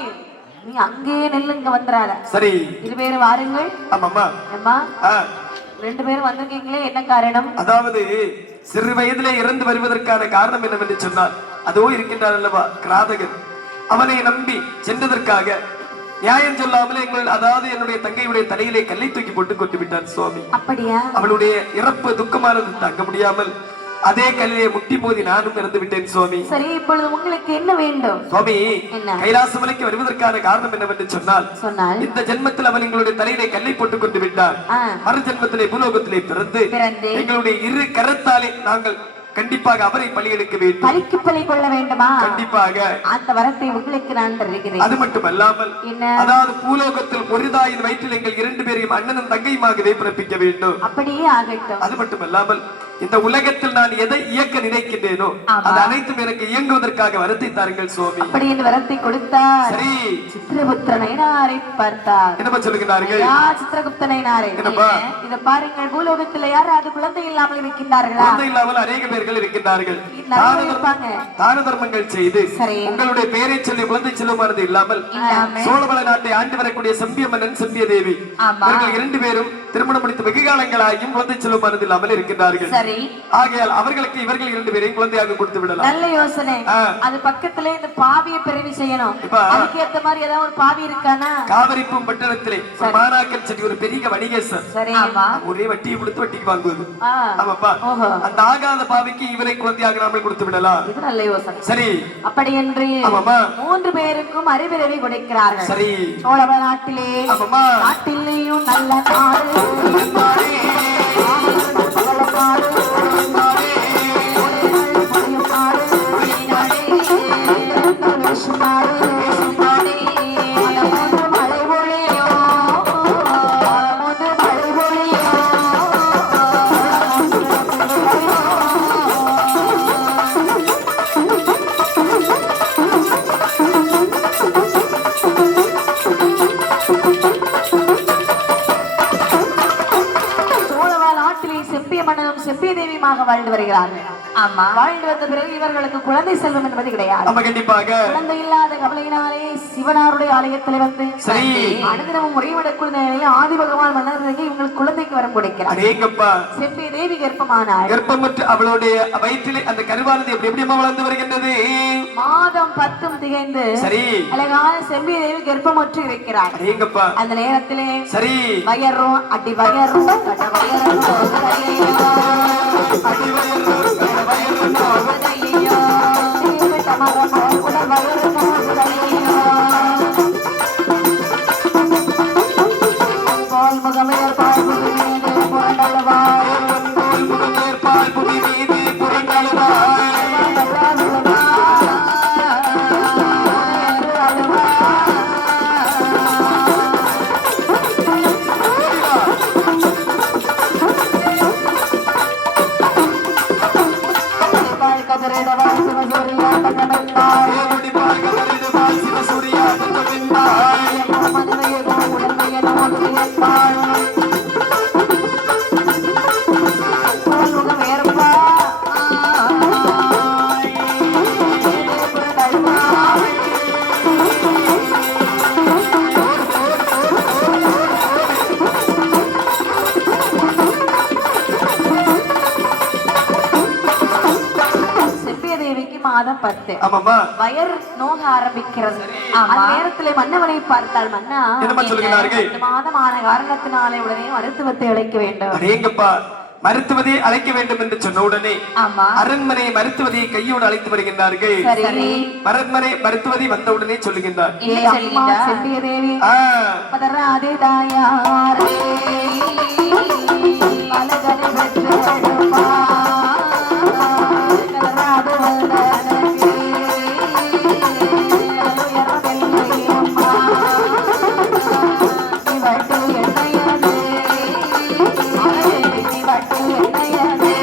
நீ அங்கே நெல்லுங்க வந்துறாத. சரி, 2 பேரும் வாருங்கள். ஆமாமா, அம்மா 2 பேரும் வந்திருக்கீங்களே, என்ன காரணம்? அதாவது சிறு வயதிலே இறந்து வருவதற்கான காரணம் என்னவென்று சொன்னால், அதோ இருக்கின்றார் அல்லவா கிராதகன், அவனை நம்பி சென்றதற்காக நியாயம் சொல்லாமலே அதாவது என்னுடைய தங்கையுடைய தலையிலே கல்லை தூக்கி போட்டு கொண்டு விட்டார் சுவாமி. அப்படியா? அவளுடைய இறப்பு துக்கமானது தாங்க முடியாமல் அதே கல்லிலே முட்டி மோதி நானும் இறந்து விட்டேன் சுவாமி. சரி, இப்பொழுது உங்களுக்கு என்ன வேண்டும் சுவாமி? கைலாசமலைக்கு வருவதற்கான காரணம் என்னவென்று சொன்னால், இந்த ஜென்மத்தில் அவன் எங்களுடைய தலையிலே கல்லை போட்டுக் கொண்டு விட்டார். மறு ஜென்மத்திலே பூலோகத்திலே பிறந்து எங்களுடைய 2 கரத்தாலே நாங்கள் கண்டிப்பாக அவரை பலியெடுக்க வேண்டும். பலிக்கு பலி கொள்ள வேண்டுமா? கண்டிப்பாக. அந்த வரத்தை உங்களுக்கு நான் தருகிறேன். அது மட்டுமல்லாமல், அதாவது பூலோகத்தில் ஒரு தாயின் வயிற்றில் எங்கள் 2 பேரையும் அண்ணனும் தங்கையுமாகவே பிறப்பிக்க வேண்டும். அப்படியே ஆகட்டும். அது மட்டுமல்லாமல், இந்த உலகத்தில் நான் எதை இயக்க நினைக்கின்றேனோ அது அனைத்தும் எனக்கு இயங்குவதற்காக வரத்தை தாருங்கள் சுவாமி. அப்படி என்று வரத்தை கொடுத்தார். சரி, சித்திரகுப்த நயனாரை பார்த்தார். என்னப்பா சொல்லுகிறார்கள்? சித்திரகுப்த நயனாரை, இத பாருங்கள், பூலோகத்தில் யாராவது குழந்தை இல்லாமல் இருக்கின்றார்களா? குழந்தை இல்லாமல் அநேக பேர்கள் இருக்கின்றார்கள். தான தர்மங்கள் செய்து உங்களுடைய பெயரை சொல்லி குழந்தை செல்வமானது இல்லாமல் சோழவள நாட்டை ஆண்டு வரக்கூடிய செம்பிய மன்னன் செம்பிய தேவி அவர்கள் 2 பேரும் திருமணம் முடித்து வெகு காலங்களாகியும் குழந்தை செல்வமானது இல்லாமல் இருக்கின்றார்கள். ஆகையால் அவர்களுக்கு இவர்கள் 2 பேரையும் குழந்தையாக கொடுத்து விடலாம். நல்ல யோசனை. அது பக்கத்திலே இந்த பாவியை பிறவி செய்யணும். அதுக்கு ஏத்த மாதிரி ஏதாவது ஒரு பாவி இருக்கானா? காவிரிப்பும் பட்டணத்திலே மாணாக்கர் செட்டி ஒரு பெரிய வணிகேசர். ஒரே வட்டியை கொடுத்து வட்டிக்கு வாங்குவது. ஆமாப்பா, அந்த ஆகாத பாவிக்கு இவரை குழந்தையாக நாமல் கொடுத்து விடலாம். இது நல்ல யோசனை. சரி, அப்படி என்று 3 பேருக்கும் அறிவிறவி கொடுக்கிறார்கள். சரி, சோழவ நாட்டிலே நாட்டிலேயும் நல்ல நாடு வாழ்ந்து வருகிறார்கள். ஆமா, வாழ்ந்து வந்த பிறகு இவர்களுக்கு குழந்தை செல்வம் என்பது கிடையாது. குழந்தை இல்லாத கவலையினாலே சிவனாருடைய ஆலயத்தில் வந்து அனுதினமும் உறைவிடக்கூடிய நிலையில் ஆதி பகவான் மன்னருக்கு இவங்களுக்கு குழந்தைக்கு வரம் கொடுக்கிறார். செம்பிய தேவி கர்ப்பமானார். கர்ப்பமற்று அவளுடைய வயிற்றிலே அந்த கருவானது எப்படி எப்படிமா வளர்ந்து வருகின்றது. மாதம் 10 திகைந்து அழகான செம்பிய தேவி கர்ப்பமற்று இருக்கிறார். அந்த நேரத்திலே சரி வயரும் அடி வயரும் கட வயரும் அடி வயரும் கட வயரும் நோவதையா தமரமா உடல் வயரும் நோவதையா பால் முகமேர் பால் புதிமீது புரண்டலவாய் பால் முகமேர் பால் புதிமீது புரண்டலவாய் மாதம் 10 வயர் நோக ஆரம்பிக்கிறது. அந்த நேரத்திலே மன்னவனை பார்த்தால், மன்னா மாதமான காரணத்தினாலே உடனே மருத்துவத்தை அழைக்க வேண்டும். மருத்துவதை அழைக்க வேண்டும் என்று சொன்ன உடனே அரண்மனை மருத்துவதையை கையோடு அழைத்து வருகின்றார்கள். அரண்மனை மருத்துவதை வந்தவுடனே சொல்லுகின்றார், செம்பிய தேவி பதறாதே தாயாரே பலகனை பெற்று எண்ணையதே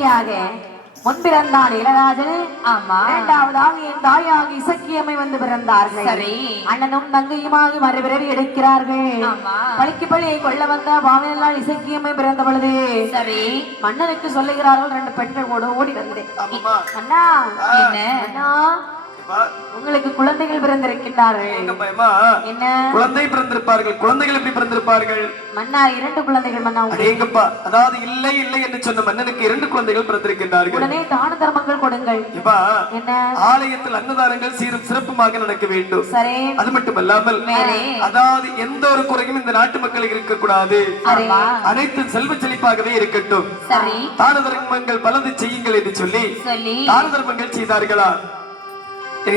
இப்படியாக முன்பிறந்தான் இளராஜனே. ஆமா. இரண்டாவதாக என் தாயாகி இசக்கியம்மை வந்து பிறந்தார்கள். சரி. அண்ணனும் தங்கையுமாகி மறுபிறவி எடுக்கிறார்கள். ஆமா. பழிக்கு பழியை கொள்ள வந்த பாவையெல்லாம் இசக்கியம்மை பிறந்த பொழுது சரி மன்னனுக்கு சொல்லுகிறார்கள். 2 பெண்கள் ஓடி வந்தேன். அண்ணா என்ன அண்ணா உங்களுக்கு குழந்தைகள் பிறந்திருக்கின்றார்கள். என்ன குழந்தை பிறந்திருப்பார்கள்? குழந்தைகள் எப்படி பிறந்திருப்பார்கள் மன்னா? 2 குழந்தைகள் மன்னா. அடேங்கப்பா, அதாவது இல்லை இல்லை என்று சொன்ன மன்னனுக்கு 2 குழந்தைகள் பிறந்திருக்கின்றார்கள். உடனே தான தர்மங்கள் கொடுங்கள். என்ன ஆலயத்தில் அன்னதானங்கள் சீரும் சிறப்புமாக நடக்க வேண்டும். சரி. அது மட்டுமல்லாமல் அதாவது எந்த ஒரு குறையும் இந்த நாட்டு மக்களுக்கு இருக்கக்கூடாது. அனைத்து செல்வ செழிப்பாகவே இருக்கட்டும். சரி. தான தர்மங்கள் பலது செய்யுங்கள் என்று சொல்லி தான தர்மங்கள் செய்தார்களா?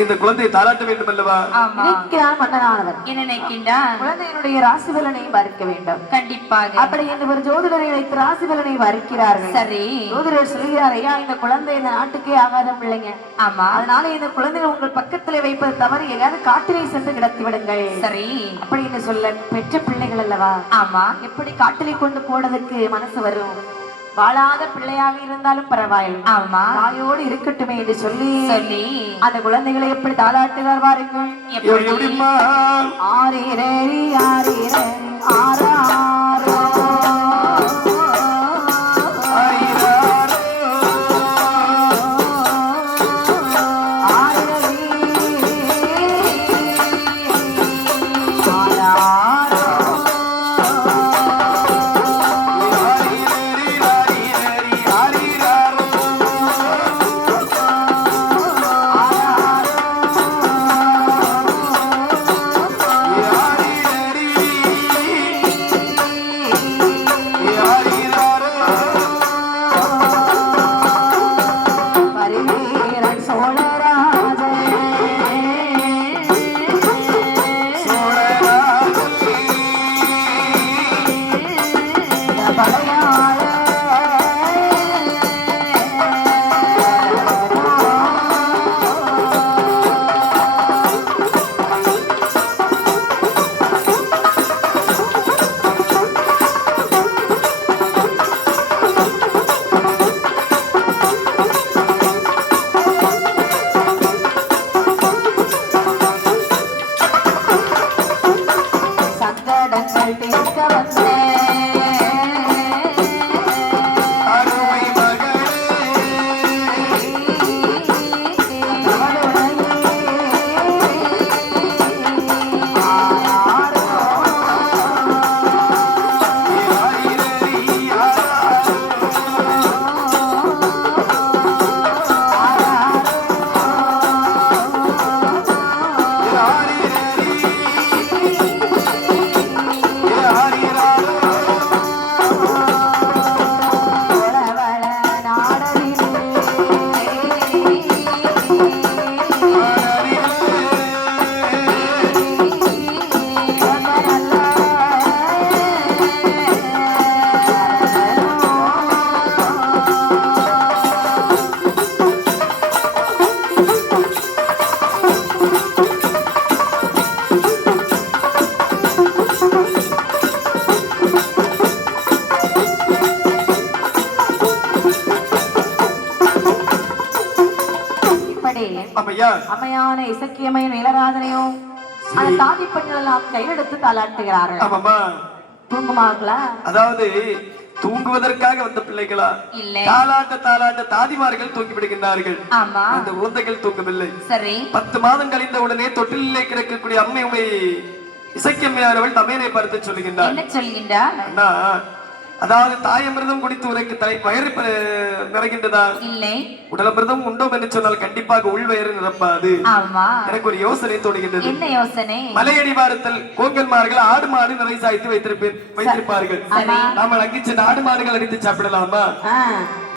இந்த குழந்தையை தாளாட்ட வேண்டும் அல்லவா? நினைக்கிறான் மன்னனானவர். என்ன நினைக்கின்றான்? குழந்தையினுடைய ராசி பலனை பார்க்க வேண்டும். கண்டிப்பாக. அப்படி என்று ஒரு ஜோதிடரை வைத்து ராசி பலனை பார்க்கிறார்கள். சரி. ஜோதிடர் சொல்கிறார், ஐயா இந்த குழந்தை இந்த நாட்டுக்கே ஆகாத பிள்ளைங்க. ஆமா. அதனால இந்த குழந்தையை உங்கள் பக்கத்துல வைப்பது தவறு, எங்கேயாவது காட்டிலே சென்று கிடத்தி விடுங்கள். சரி. அப்படி என்று சொல்ல பெற்ற பிள்ளைகள் அல்லவா? ஆமா. எப்படி காட்டிலே கொண்டு போனதுக்கு மனசு வரும்? வாழாத பிள்ளையாக இருந்தாலும் பரவாயில்லை, ஆமா, தாயோடு இருக்கட்டுமே என்று சொல்லி அந்த குழந்தைகளை எப்படி தாளாட்டுவார் பாருங்கள். ஆரேரேரி ஆரேரேரி ஆராரோ அம்மையான இசக்கியம்மையின் இளராஜனையும் அந்த தாதி பெண்கள் எல்லாம் கையெடுத்து தாளாட்டுகிறார்கள். தூங்குமாங்களா? அதாவது தூங்குவதற்காக வந்த பிள்ளைகளா? இல்லை. தாலாட்ட தாதிமார்கள் தூங்கி விடுகின்றார்கள். ஆமா. அந்த குழந்தைகள் தூங்கவில்லை. சரி. 10 மாதம் கழிந்த உடனே தொட்டிலே கிடக்கக்கூடிய அம்மையுமை இசக்கியம்மையானவள் தமையனை பார்த்து சொல்லுகின்றார். என்ன சொல்கின்றார்? அதாவது தாயமிர்தம் குடித்து உனக்கு வயிறு நிறைகின்றதா? இல்லை. உடலமிர்தம் உண்டோம் என்று சொன்னால் கண்டிப்பாக உள்வயிறு நிரப்பாது. ஆமா. எனக்கு ஒரு யோசனை தோணுகின்றது. என்ன யோசனை? மலையடிவாரத்தில் கோங்கன்மார்கள் ஆடு மாடு நிறை சாய்த்து வைத்திருப்பார்கள். நாம அங்கிச்சு ஆடு மாடுகள் அடித்து சாப்பிடலாமா?